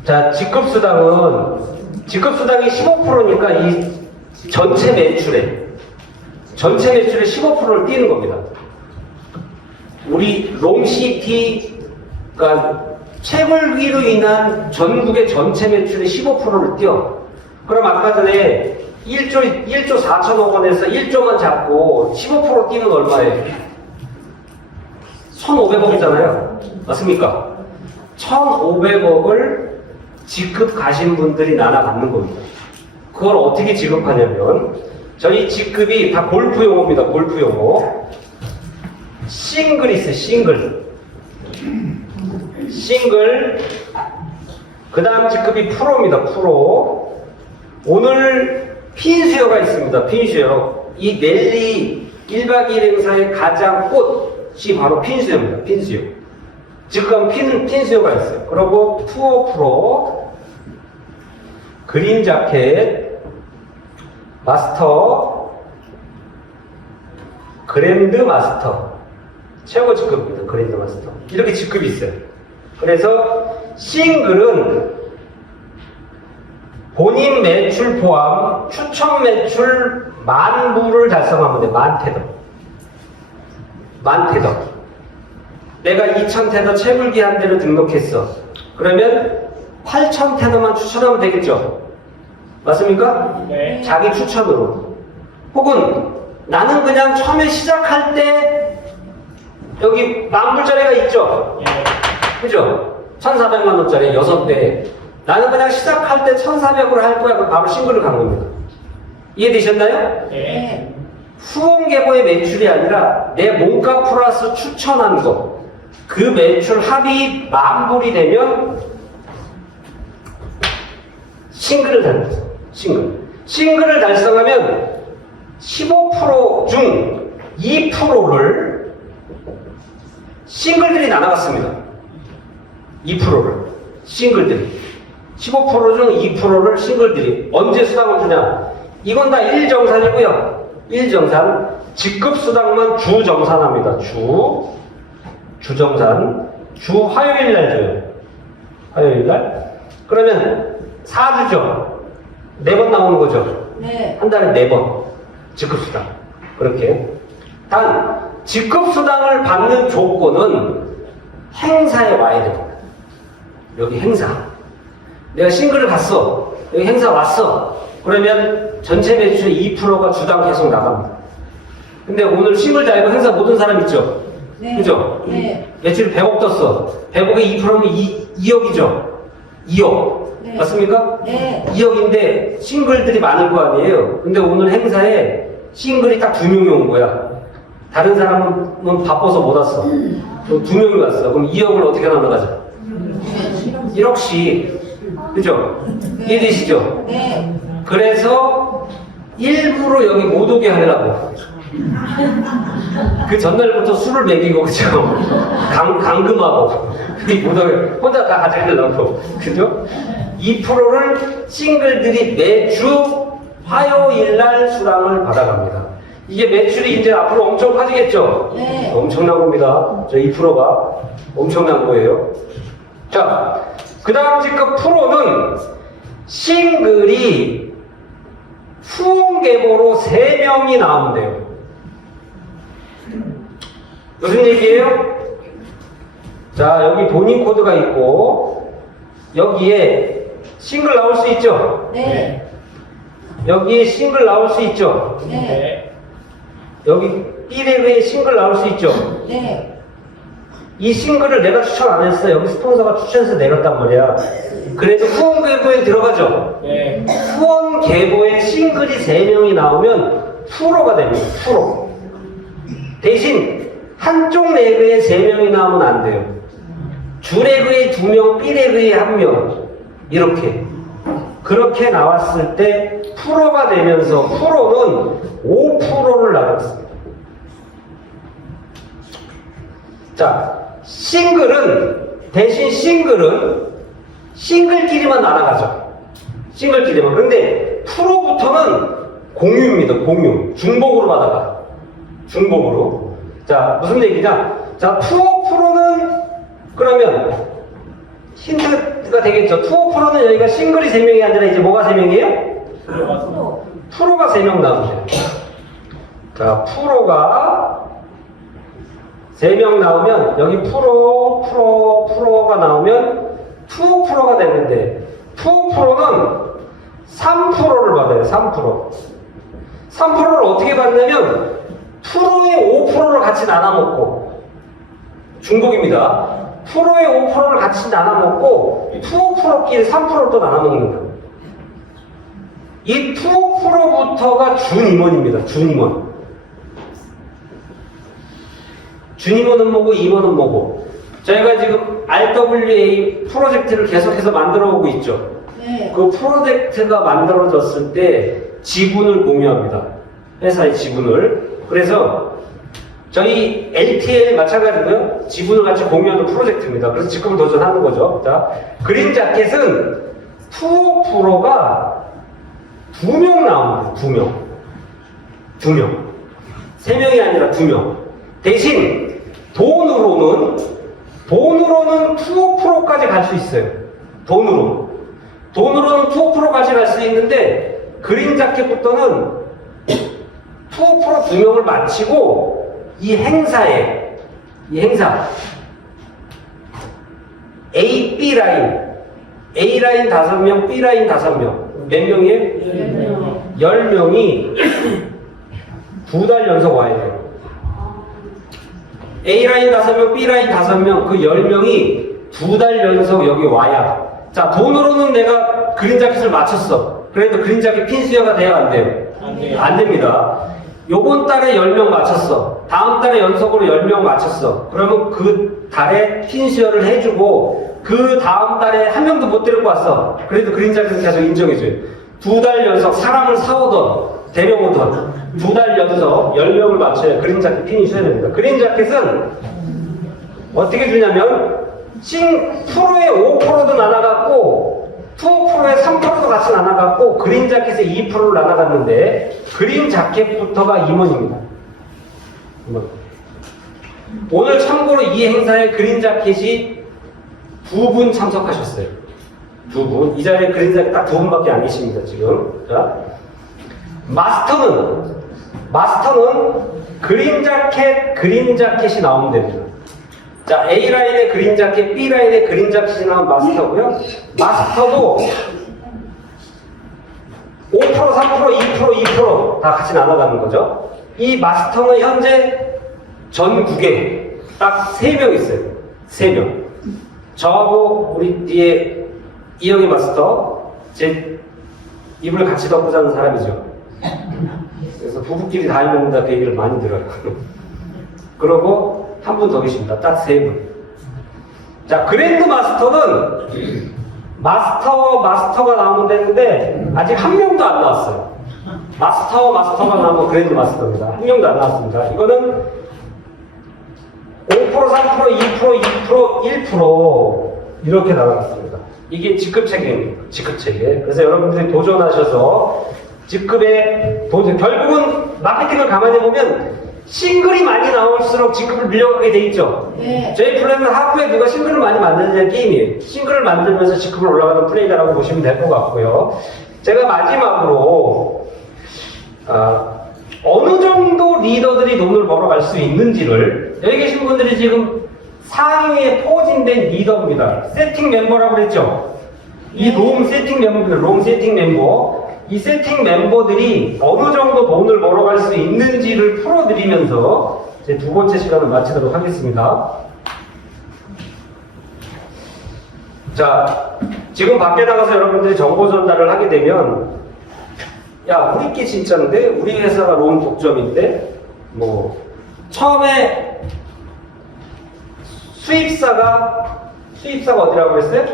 자, 직급수당이 15%니까 이 전체 매출의 15%를 띄는 겁니다. 우리 롱시티가 채굴기로 인한 전국의 전체 매출의 15%를 띄어. 그럼 아까 전에 1조 4천억 원에서 1조만 잡고 15% 띄면 얼마예요? 1,500억이잖아요. 맞습니까? 1,500억을 직급 가신 분들이 나눠 갖는 겁니다. 그걸 어떻게 지급하냐면 저희 직급이 다 골프 용어입니다. 골프 용어. 싱글 있어요. 싱글. 그 다음 직급이 프로입니다. 프로. 오늘 핀수요가 있습니다. 핀수요. 이 넬리 1박 2일 행사의 가장 꽃이 바로 핀수요입니다. 핀수요. 지금 핀수요가 있어요. 그리고 투어 프로, 그린 자켓, 마스터, 그랜드 마스터. 최고 직급입니다. 그랜드 마스터. 이렇게 직급이 있어요. 그래서 싱글은 본인 매출 포함 추천 매출 10,000부를 달성하면 돼요. 10,000테더. 내가 2,000테더 채굴기 한 대를 등록했어. 그러면 8,000테더만 추천하면 되겠죠? 맞습니까? 네. 자기 추천으로. 혹은 나는 그냥 처음에 시작할 때 여기 10,000불짜리가 있죠? 예. 그죠? 1,400만 원짜리 6대. 나는 그냥 시작할 때 1,400으로 할 거야. 그럼 바로 싱글을 간 겁니다. 이해되셨나요? 예. 후원계보의 매출이 아니라 내 몸값 플러스 추천한 거. 그 매출 합이 10,000불이 되면 싱글을 달성해요. 싱글을 달성하면 15% 중 2%를 싱글들이 나눠갔습니다. 2%를 싱글들이 15% 중 2%를 싱글들이 언제 수당을 주냐? 이건 다 1정산이고요. 1정산 직급수당만 주정산합니다. 주정산 주 화요일날 줘요. 화요일날. 그러면 4주죠. 4번 나오는 거죠. 네. 한 달에 4번 직급수당. 그렇게. 단 직급수당을 받는 조건은 행사에 와야 됩니다. 여기 행사. 내가 싱글을 갔어. 여기 행사 왔어. 그러면 전체 매출의 2%가 주당 계속 나갑니다. 근데 오늘 싱글 달고 행사 못 온 사람 있죠? 네. 그죠? 네. 매출이 100억 떴어. 100억에 2%면 2억이죠? 2억. 네. 맞습니까? 네. 2억인데 싱글들이 많은 거 아니에요? 근데 오늘 행사에 싱글이 딱 2명이 온 거야. 다른 사람은 바빠서 못 왔어. 2명이 왔어. 그럼 2억을 어떻게 나눠가자? 1억씩. 그죠? 네. 이해되시죠? 네. 그래서 일부러 여기 못 오게 하려고. 그 전날부터 술을 먹이고, 그죠? 감금하고. 못 오게. 혼자 다 가지고 넣고. 그죠? 2%를 싱글들이 매주 화요일날 수당을 받아갑니다. 이게 매출이 이제 앞으로 엄청 커지겠죠? 네. 엄청난 겁니다. 저 2%가 엄청난 거예요. 자, 그 다음 직급 프로는 싱글이 후원계보로 3명이 나오면 돼요. 무슨 얘기예요? 자, 여기 본인 코드가 있고 여기에 싱글 나올 수 있죠? 네. 여기에 싱글 나올 수 있죠? 네. 여기 B레그에 싱글 나올 수 있죠? 네. 이 싱글을 내가 추천 안 했어. 여기 스폰서가 추천해서 내렸단 말이야. 그래도 후원 계보에 들어가죠? 네. 후원 계보에 싱글이 3명이 나오면 프로가 됩니다. 프로. 대신 한쪽 레그에 3명이 나오면 안 돼요. 주 레그에 2명, B 레그에 1명. 이렇게. 그렇게 나왔을 때 프로가 되면서 프로는 5%를 나갔습니다. 자, 대신 싱글은 싱글끼리만 날아가죠. 싱글끼리만. 그런데 프로부터는 공유입니다. 공유. 중복으로 받아가. 중복으로. 자, 무슨 얘기냐? 자, 투어 프로는 그러면 힌트가 되겠죠. 투어 프로는 여기가 싱글이 3명이 아니라 이제 뭐가 3명이에요? 프로. 프로가 3명 나오죠. 자, 프로가 3명 나오면 여기 프로가 나오면 투어 프로가 되는데 투어 프로는 3%를 받아요. 3%. 3%를 어떻게 받냐면 프로의 5%를 같이 나눠먹고 중복입니다. 프로의 5%를 같이 나눠먹고 투어 프로끼리 3%를 또 나눠먹는 거예요. 이 투어 프로부터가 준임원입니다. 준임원. 준임원은 뭐고 임원은 뭐고. 저희가 지금 RWA 프로젝트를 계속해서 만들어 오고 있죠. 네. 그 프로젝트가 만들어졌을 때 지분을 공유합니다. 회사의 지분을. 그래서 저희 LTL 마찬가지고요. 지분을 같이 공유하는 프로젝트입니다. 그래서 직급을 도전하는 거죠. 자, 그린 자켓은 투어 프로가 2명 나옵니다. 2명. 2명. 3명이 아니라 2명. 대신 돈으로는 투어 프로까지 갈 수 있어요. 돈으로는 투어 프로까지 갈 수 있는데 그린 자켓부터는 투어 프로 2명을 마치고 이 행사 A, B 라인 A 라인 5명, B 라인 5명 몇 명이에요? 10명이 2달 연속 와야 돼요. A 라인 5명, B 라인 5명 그 10명이 2달 연속 여기 와야. 자, 돈으로는 내가 그린 자켓을 맞췄어. 그래도 그린 자켓 핀 수여가 돼야 안 돼요? 안 됩니다. 요번 달에 10명 맞췄어. 다음 달에 연속으로 10명 맞췄어. 그러면 그 달에 핀 수여를 해주고 그 다음 달에 한 명도 못 데리고 왔어. 그래도 그린 자켓을 계속 인정해줘요. 2달 연속 사람을 사오던 데려오던 2달 연속 10명을 맞춰야 그린 자켓 핀이 수여됩니다. 그린 자켓은 어떻게 주냐면 프로의 5%도 나눠갖고 투어 프로의 3%도 같이 나눠갖고 그린 자켓의 2%를 나눠갔는데 그린 자켓부터가 임원입니다. 임원. 오늘 참고로 이 행사에 그린 자켓이 2분 참석하셨어요. 2분. 이 자리에 그린 자켓 딱 2분밖에 안 계십니다, 지금. 자, 마스터는 그린 자켓이 나오면 됩니다. 자, A라인에 그린 자켓, B라인에 그린 자켓이 나온 마스터고요. 마스터도 5%, 3%, 2%다 같이 나눠가는 거죠. 이 마스터는 현재 전국에 딱 3명 있어요. 3명. 저하고 우리 뒤에 이영희 마스터, 제 입을 같이 덮고 자는 사람이죠. 그래서 부부끼리 다 해먹는다 그 얘기를 많이 들어요. 그러고 한 분 더 계십니다. 딱 3분. 자, 그랜드 마스터는 마스터가 나오면 되는데 아직 한 명도 안 나왔어요. 마스터가 나오면 그랜드 마스터입니다. 한 명도 안 나왔습니다. 이거는 5%, 3%, 2%, 1% 이렇게 나가겠습니다. 이게 직급 체계입니다. 직급 체계. 그래서 여러분들이 도전하셔서 직급의 도전. 결국은 마케팅을 가만히 보면 싱글이 많이 나올수록 직급을 밀려가게 돼 있죠. 네. 저희 플레이는 하프에 누가 싱글을 많이 만드는 게임이에요. 싱글을 만들면서 직급을 올라가는 플레이다라고 보시면 될 것 같고요. 제가 마지막으로 어느 정도 리더들이 돈을 벌어갈 수 있는지를, 여기 계신 분들이 지금 상위에 포진된 리더입니다. 세팅 멤버라고 그랬죠. 이 롬 세팅 멤버들, 롬 세팅 멤버, 이 세팅 멤버들이 어느 정도 돈을 벌어갈 수 있는지를 풀어드리면서 제 두 번째 시간을 마치도록 하겠습니다. 자, 지금 밖에 나가서 여러분들이 정보 전달을 하게 되면, 야, 우리끼 진짜인데, 우리 회사가 롬 독점인데, 뭐 처음에 수입사가 어디라고 그랬어요?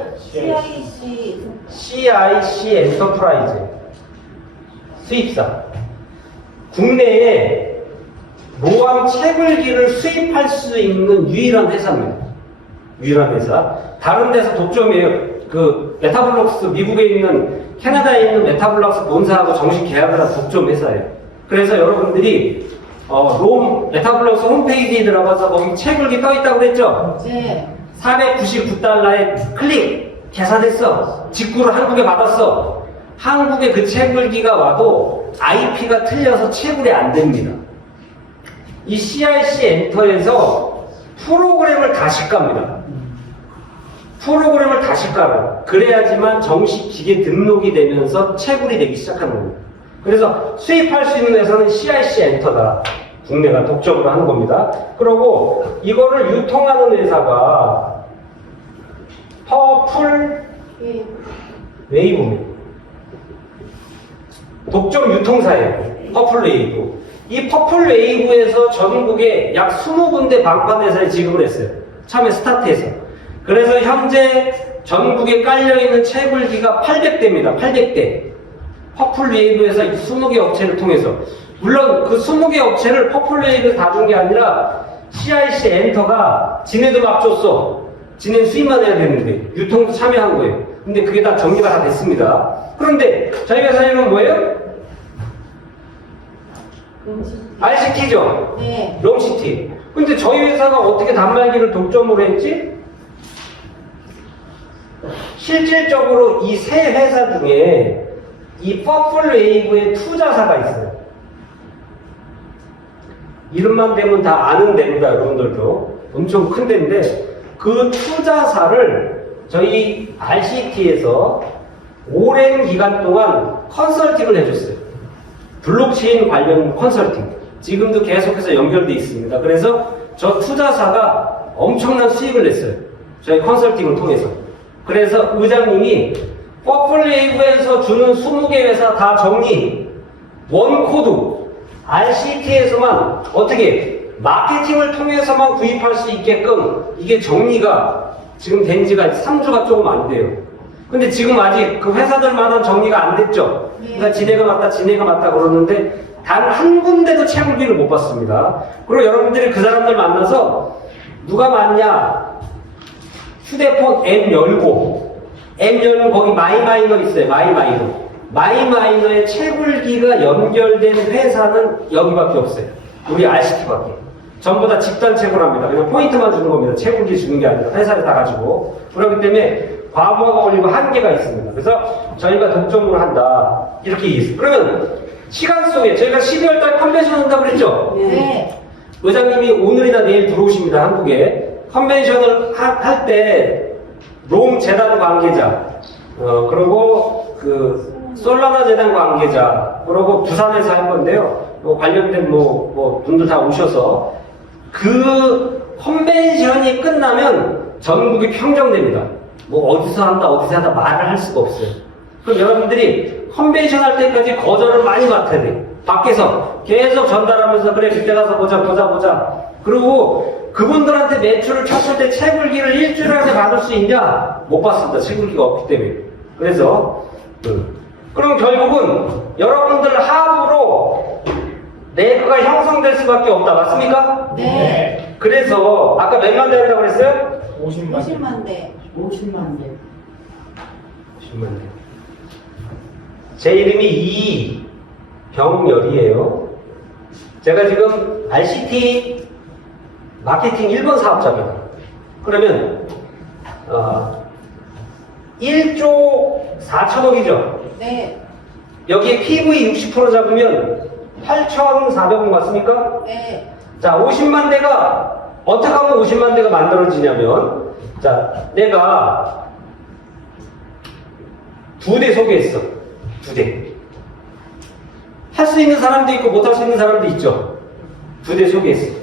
CIC 엔터프라이즈. 수입사. 국내에 로암 채굴기를 수입할 수 있는 유일한 회사입니다. 유일한 회사. 다른 데서 독점이에요. 그 메타블록스, 미국에 있는, 캐나다에 있는 메타블록스 본사하고 정식 계약을 한 독점 회사예요. 그래서 여러분들이 롬 메타블록스 홈페이지에 들어가서 거기 채굴기 떠 있다고 그랬죠? 네. 499달러에 클릭 계산했어. 직구를 한국에 받았어. 한국에 그 채굴기가 와도 IP가 틀려서 채굴이 안 됩니다. 이 CIC 엔터에서 프로그램을 다시 깝니다. 프로그램을 다시 깔아요. 그래야지만 정식 기계 등록이 되면서 채굴이 되기 시작하는 겁니다. 그래서 수입할 수 있는 회사는 CIC 엔터다. 국내가 독점으로 하는 겁니다. 그리고 이거를 유통하는 회사가 퍼플 웨이브입니다. 독점 유통사예요. 퍼플 웨이브. 이 퍼플 웨이브에서 전국에 약 20군데 방판회사에 지급을 했어요. 처음에 스타트해서. 그래서 현재 전국에 깔려있는 채굴기가 800대입니다. 800대. 퍼플 웨이브에서 20개 업체를 통해서. 물론 그 20개 업체를 퍼플 웨이브에서 다 준 게 아니라 CIC 엔터가 지네도 막 줬어. 지네는 수입만 해야 되는데 유통도 참여한 거예요. 근데 그게 다 정리가 다 됐습니다. 그런데 저희 회사 이름은 뭐예요? RCT죠? 네. 롬시티. 근데 저희 회사가 어떻게 단말기를 독점으로 했지? 실질적으로 이 세 회사 중에 이 퍼플 웨이브의 투자사가 있어요. 이름만 대면 다 아는 데입니다, 여러분들도. 엄청 큰 데인데, 그 투자사를 저희 RCT에서 오랜 기간 동안 컨설팅을 해줬어요. 블록체인 관련 컨설팅. 지금도 계속해서 연결돼 있습니다. 그래서 저 투자사가 엄청난 수익을 냈어요. 저희 컨설팅을 통해서. 그래서 의장님이 퍼플웨이브에서 주는 20개 회사 다 정리, 원코드, RCT에서만 어떻게 마케팅을 통해서만 구입할 수 있게끔 이게 정리가 지금 된 지가 3주가 조금 안 돼요. 근데 지금 아직 그 회사들만한 정리가 안 됐죠. 그러니까 지네가 맞다 그러는데 단 한 군데도 채굴기를 못 받습니다. 그리고 여러분들이 그 사람들 만나서 누가 맞냐? 휴대폰 M 열고 거기 마이마이너 있어요. 마이마이너에 채굴기가 연결된 회사는 여기밖에 없어요. 우리 RCT밖에. 전부 다 집단 채굴합니다. 그냥 포인트만 주는 겁니다. 채굴기 주는 게 아니라 회사를 다 가지고. 그렇기 때문에 과부하가 걸리고 한계가 있습니다. 그래서 저희가 독점으로 한다. 이렇게 얘기했어요. 그러면 시간 속에 저희가 12월달 컨벤션 한다고 그랬죠? 네. 의장님이 오늘이나 내일 들어오십니다. 한국에. 컨벤션을 할 때 롬 재단 관계자, 그리고 그 솔라나 재단 관계자, 그리고 부산에서 할 건데요. 관련된 분들 다 오셔서 그 컨벤션이 끝나면 전국이 평정됩니다. 어디서 한다 말을 할 수가 없어요. 그럼 여러분들이 컨벤션 할 때까지 거절을 많이 맡아야 돼요. 밖에서 계속 전달하면서 그래 그때 가서 보자. 그리고 그분들한테 매출을 쳤을 때 채굴기를 일주일 안에 받을 수 있냐? 못 받습니다. 채굴기가 없기 때문에. 그래서 그럼 결국은 여러분들 합으로 네이버가 형성될 수밖에 없다. 맞습니까? 네. 그래서 아까 몇만 대라고 그랬어요? 50만. 50만 대. 50만 대. 10만 대. 제 이름이 병열이에요. 제가 지금 RCT 마케팅 1번 사업자입니다. 그러면 1조 4천억이죠. 네. 여기에 PV 60% 잡으면 8,400억 맞습니까? 네. 자, 50만 대가 어떻게 하면 50만 대가 만들어지냐면, 자, 내가 2대 소개했어. 2대. 할 수 있는 사람도 있고 못 할 수 있는 사람도 있죠. 2대 소개했어.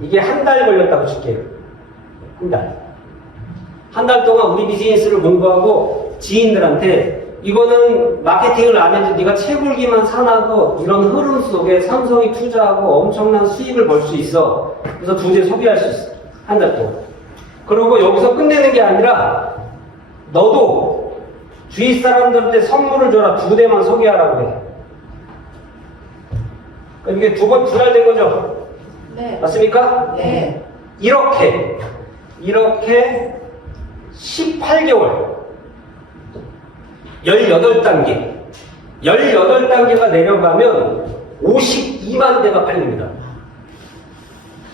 이게 한 달 걸렸다고 칠게요. 한 달. 한 달 동안 우리 비즈니스를 공부하고 지인들한테 이거는 마케팅을 안 해도 네가 채굴기만 사놔도 이런 흐름 속에 삼성이 투자하고 엄청난 수익을 벌 수 있어. 그래서 2대 소개할 수 있어. 한 달 동안. 그리고 여기서 끝내는 게 아니라 너도 주위 사람들한테 선물을 줘라. 2대만 소개하라고 해. 이게 두 달 된 거죠? 네. 맞습니까? 네. 이렇게 18개월 18단계 18단계가 내려가면 52만 대가 팔립니다.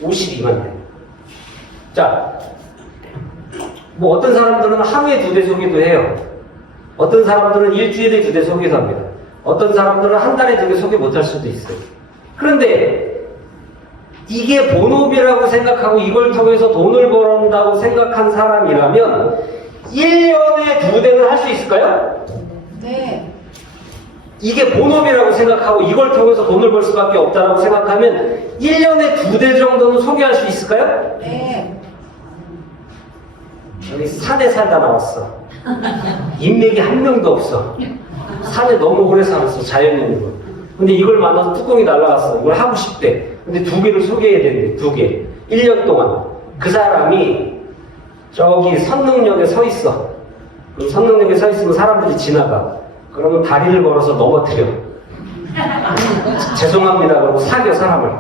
52만 대. 자, 뭐 어떤 사람들은 하루에 2대 소개도 해요. 어떤 사람들은 일주일에 2대 소개도 합니다. 어떤 사람들은 한 달에 2대 소개 못할 수도 있어요. 그런데 이게 본업이라고 생각하고 이걸 통해서 돈을 벌었다고 생각한 사람이라면 1년에 2대는 할 수 있을까요? 네. 이게 본업이라고 생각하고 이걸 통해서 돈을 벌 수밖에 없다고 생각하면 1년에 2대 정도는 소개할 수 있을까요? 네. 여기 산에 살다 나왔어. 인맥이 한 명도 없어. 산에 너무 오래 살았어, 자연인으로. 근데 이걸 만나서 뚜껑이 날라갔어. 이걸 하고 싶대. 근데 2개를 소개해야 된대, 2개. 1년 동안. 그 사람이 저기 선릉역에 서 있어. 그럼 선릉역에 서 있으면 사람들이 지나가. 그러면 다리를 걸어서 넘어뜨려. 죄송합니다. 그러고 사겨, 사람을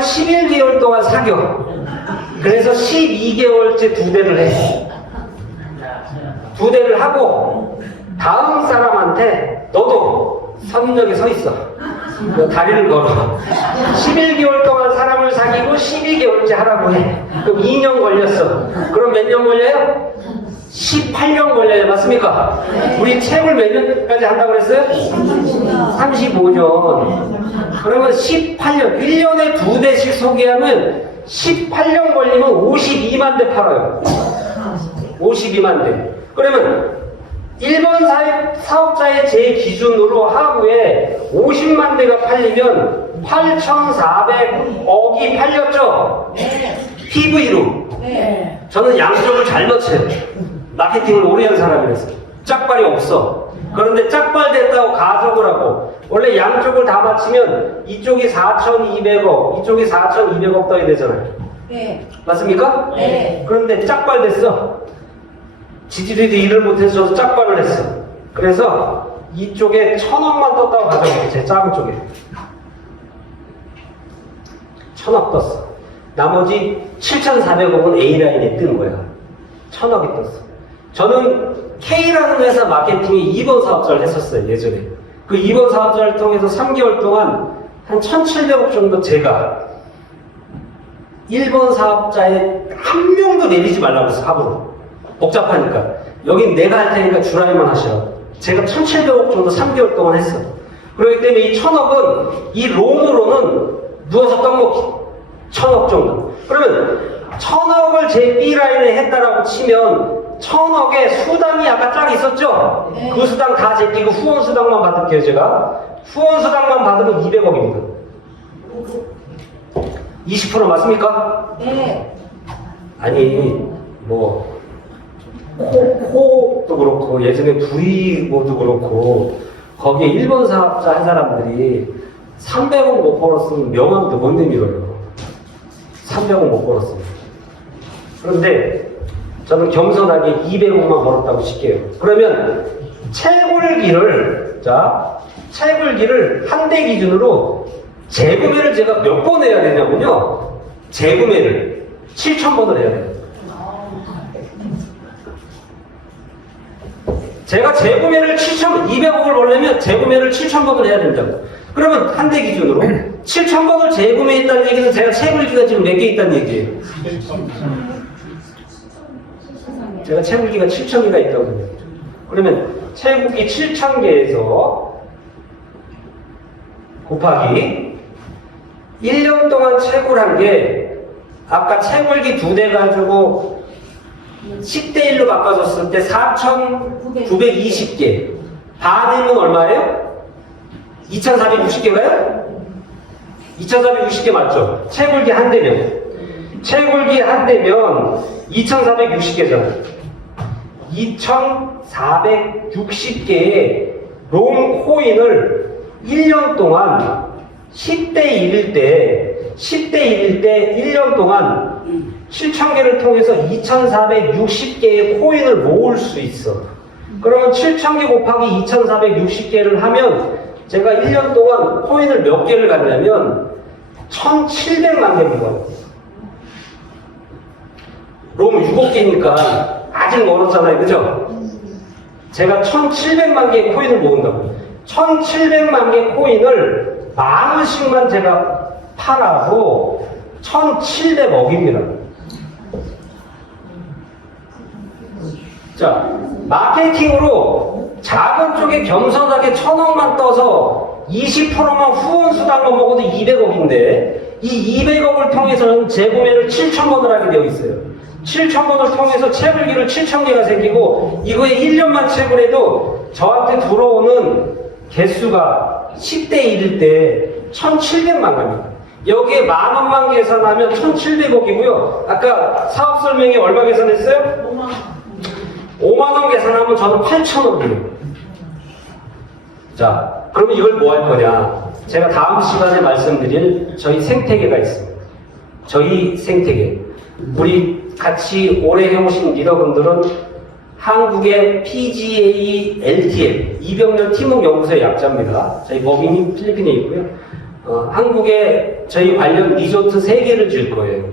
11개월 동안 사겨. 그래서 12개월째 2대를 해. 2대를 하고 다음 사람한테 너도 선릉역에 서 있어. 다리를 걸어. 11개월 동안 사람을 사귀고 12개월째 하라고 해. 그럼 2년 걸렸어. 그럼 몇 년 걸려요? 18년 걸려요. 맞습니까? 네. 우리 책을 몇 년까지 한다고 그랬어요? 35년. 그러면 18년. 1년에 2대씩 소개하면 18년 걸리면 52만 대 팔아요. 52만 대. 그러면 일본 사업자의 제 기준으로 하루에 50만 대가 팔리면 8,400억이 팔렸죠? 네. PV로. 네. 저는 양쪽을 잘 맞춰요. 마케팅을 오래 한 사람이라서. 짝발이 없어. 그런데 짝발 됐다고 가족을 하고, 원래 양쪽을 다 맞추면 이쪽이 4,200억, 이쪽이 4,200억 더이 되잖아요. 네. 맞습니까? 네. 그런데 짝발 됐어. 지지리도 일을 못해서 짝발을 했어. 그래서 이쪽에 1,000억만 떴다고 가정해. 제 작은 쪽에 1,000억 떴어. 나머지 7,400억은 A라인에 뜬 거야. 1,000억이 떴어. 저는 K라는 회사 마케팅에 2번 사업자를 했었어요. 예전에. 그 2번 사업자를 통해서 3개월 동안 한 1,700억 정도 제가 1번 사업자에 한 명도 내리지 말라고 했어. 합으로. 복잡하니까. 여긴 내가 할 테니까 주라이만 하시라고. 제가 1,700억 정도 3개월 동안 했어. 그렇기 때문에 이 1,000억은 이 롱으로는 누워서 떡먹기. 1,000억 정도. 그러면 1,000억을 제 B라인에 했다라고 치면 1,000억에 수당이 아까 쫙 있었죠? 네. 그 수당 다 제끼고 후원 수당만 받을게요, 제가. 후원 수당만 받으면 200억입니다. 20% 맞습니까? 네. 아니, 뭐, 코도 그렇고, 예전에 V모도 그렇고, 거기에 일본 사업자 한 사람들이 300억 못 벌었으면 명함도 못 내밀어요. 300억 못 벌었으면. 그런데 저는 겸손하게 200억만 벌었다고 칠게요. 그러면 채굴기를 한 대 기준으로 재구매를 제가 몇 번 해야 되냐면요. 재구매를 7,000번을 해야 돼요. 제가 재구매를 200억을 벌려면 재구매를 7,000번을 해야 된다고. 그러면 한 대 기준으로 7,000번을 재구매했다는 얘기는 제가 채굴기가 지금 몇 개 있다는 얘기예요. 제가 채굴기가 7,000개가 있다고 해요. 그러면 채굴기 7,000개에서 곱하기 1년 동안 채굴한 게 아까 채굴기 2대 가지고 10대 1로 바꿔줬을 때 4,920개. 반이면 얼마예요? 2,460개인가요? 2,460개 맞죠? 채굴기 한 대면. 채굴기 한 대면 2,460개잖아요. 2,460개의 롱 코인을 1년 동안 10대 1일 때 1년 동안 7,000개를 통해서 2,460개의 코인을 모을 수 있어. 그러면 7,000개 곱하기 2,460개를 하면 제가 1년 동안 코인을 몇 개를 갖냐면 1,700만 개입니다. 롬 7개니까 아직 멀었잖아요. 그죠? 제가 1,700만 개의 코인을 모은다고. 1,700만 개 코인을 10,000원씩만 제가 팔아도 1,700억입니다. 자, 마케팅으로 작은 쪽에 겸손하게 1,000억만 떠서 20%만 후원 수당만 먹어도 200억인데 이 200억을 통해서는 재구매를 7,000번을 하게 되어 있어요. 7,000번을 통해서 채굴기를 7,000개가 생기고 이거에 1년만 채굴해도 저한테 들어오는 개수가 10대 1일 때 1,700만 갑니다. 여기에 10,000원만 계산하면 1,700억이고요. 아까 사업 설명에 얼마 계산했어요? 5만원 계산하면 저는 8,000원이에요. 자, 그러면 이걸 뭐 할 거냐? 제가 다음 시간에 말씀드릴 저희 생태계가 있습니다. 저희 생태계. 우리 같이 오래 해오신 리더분들은 한국의 PGA LTM, 이병렬 팀워크연구소의 약자입니다. 저희 법인이 필리핀에 있고요. 한국에 저희 관련 리조트 3개를 지을 거예요.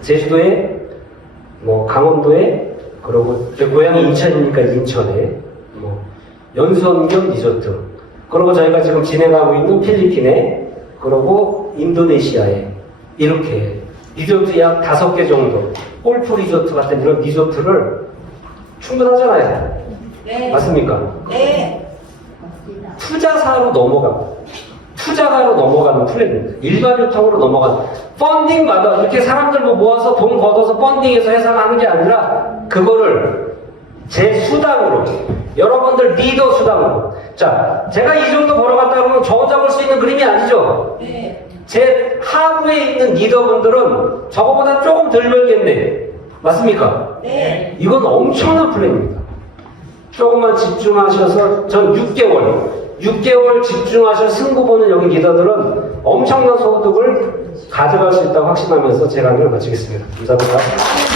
제주도에, 강원도에, 그리고 제 고향이 인천이니까 인천에, 연수원경 리조트. 그리고 저희가 지금 진행하고 있는 필리핀에, 그리고 인도네시아에, 이렇게 리조트 약 5개 정도, 골프 리조트 같은 이런 리조트를 충분하잖아요. 네. 맞습니까? 네. 투자사로 넘어갑니다. 투자가로 넘어가는 플랜입니다. 일반 유통으로 넘어가는. 펀딩 받아. 이렇게 사람들 모아서 돈 걷어서 펀딩해서 회사가 하는 게 아니라 그거를 제 수당으로, 여러분들 리더 수당으로. 자, 제가 이 정도 벌어갔다 그러면 저 혼자 벌 수 있는 그림이 아니죠? 네. 제 하부에 있는 리더분들은 저거보다 조금 덜 벌겠네. 맞습니까? 네. 이건 엄청난 플랜입니다. 조금만 집중하셔서 전 6개월 집중하셔서 승부 보는 여기 리더들은 엄청난 소득을 가져갈 수 있다고 확신하면서 제 강의를 마치겠습니다. 감사합니다.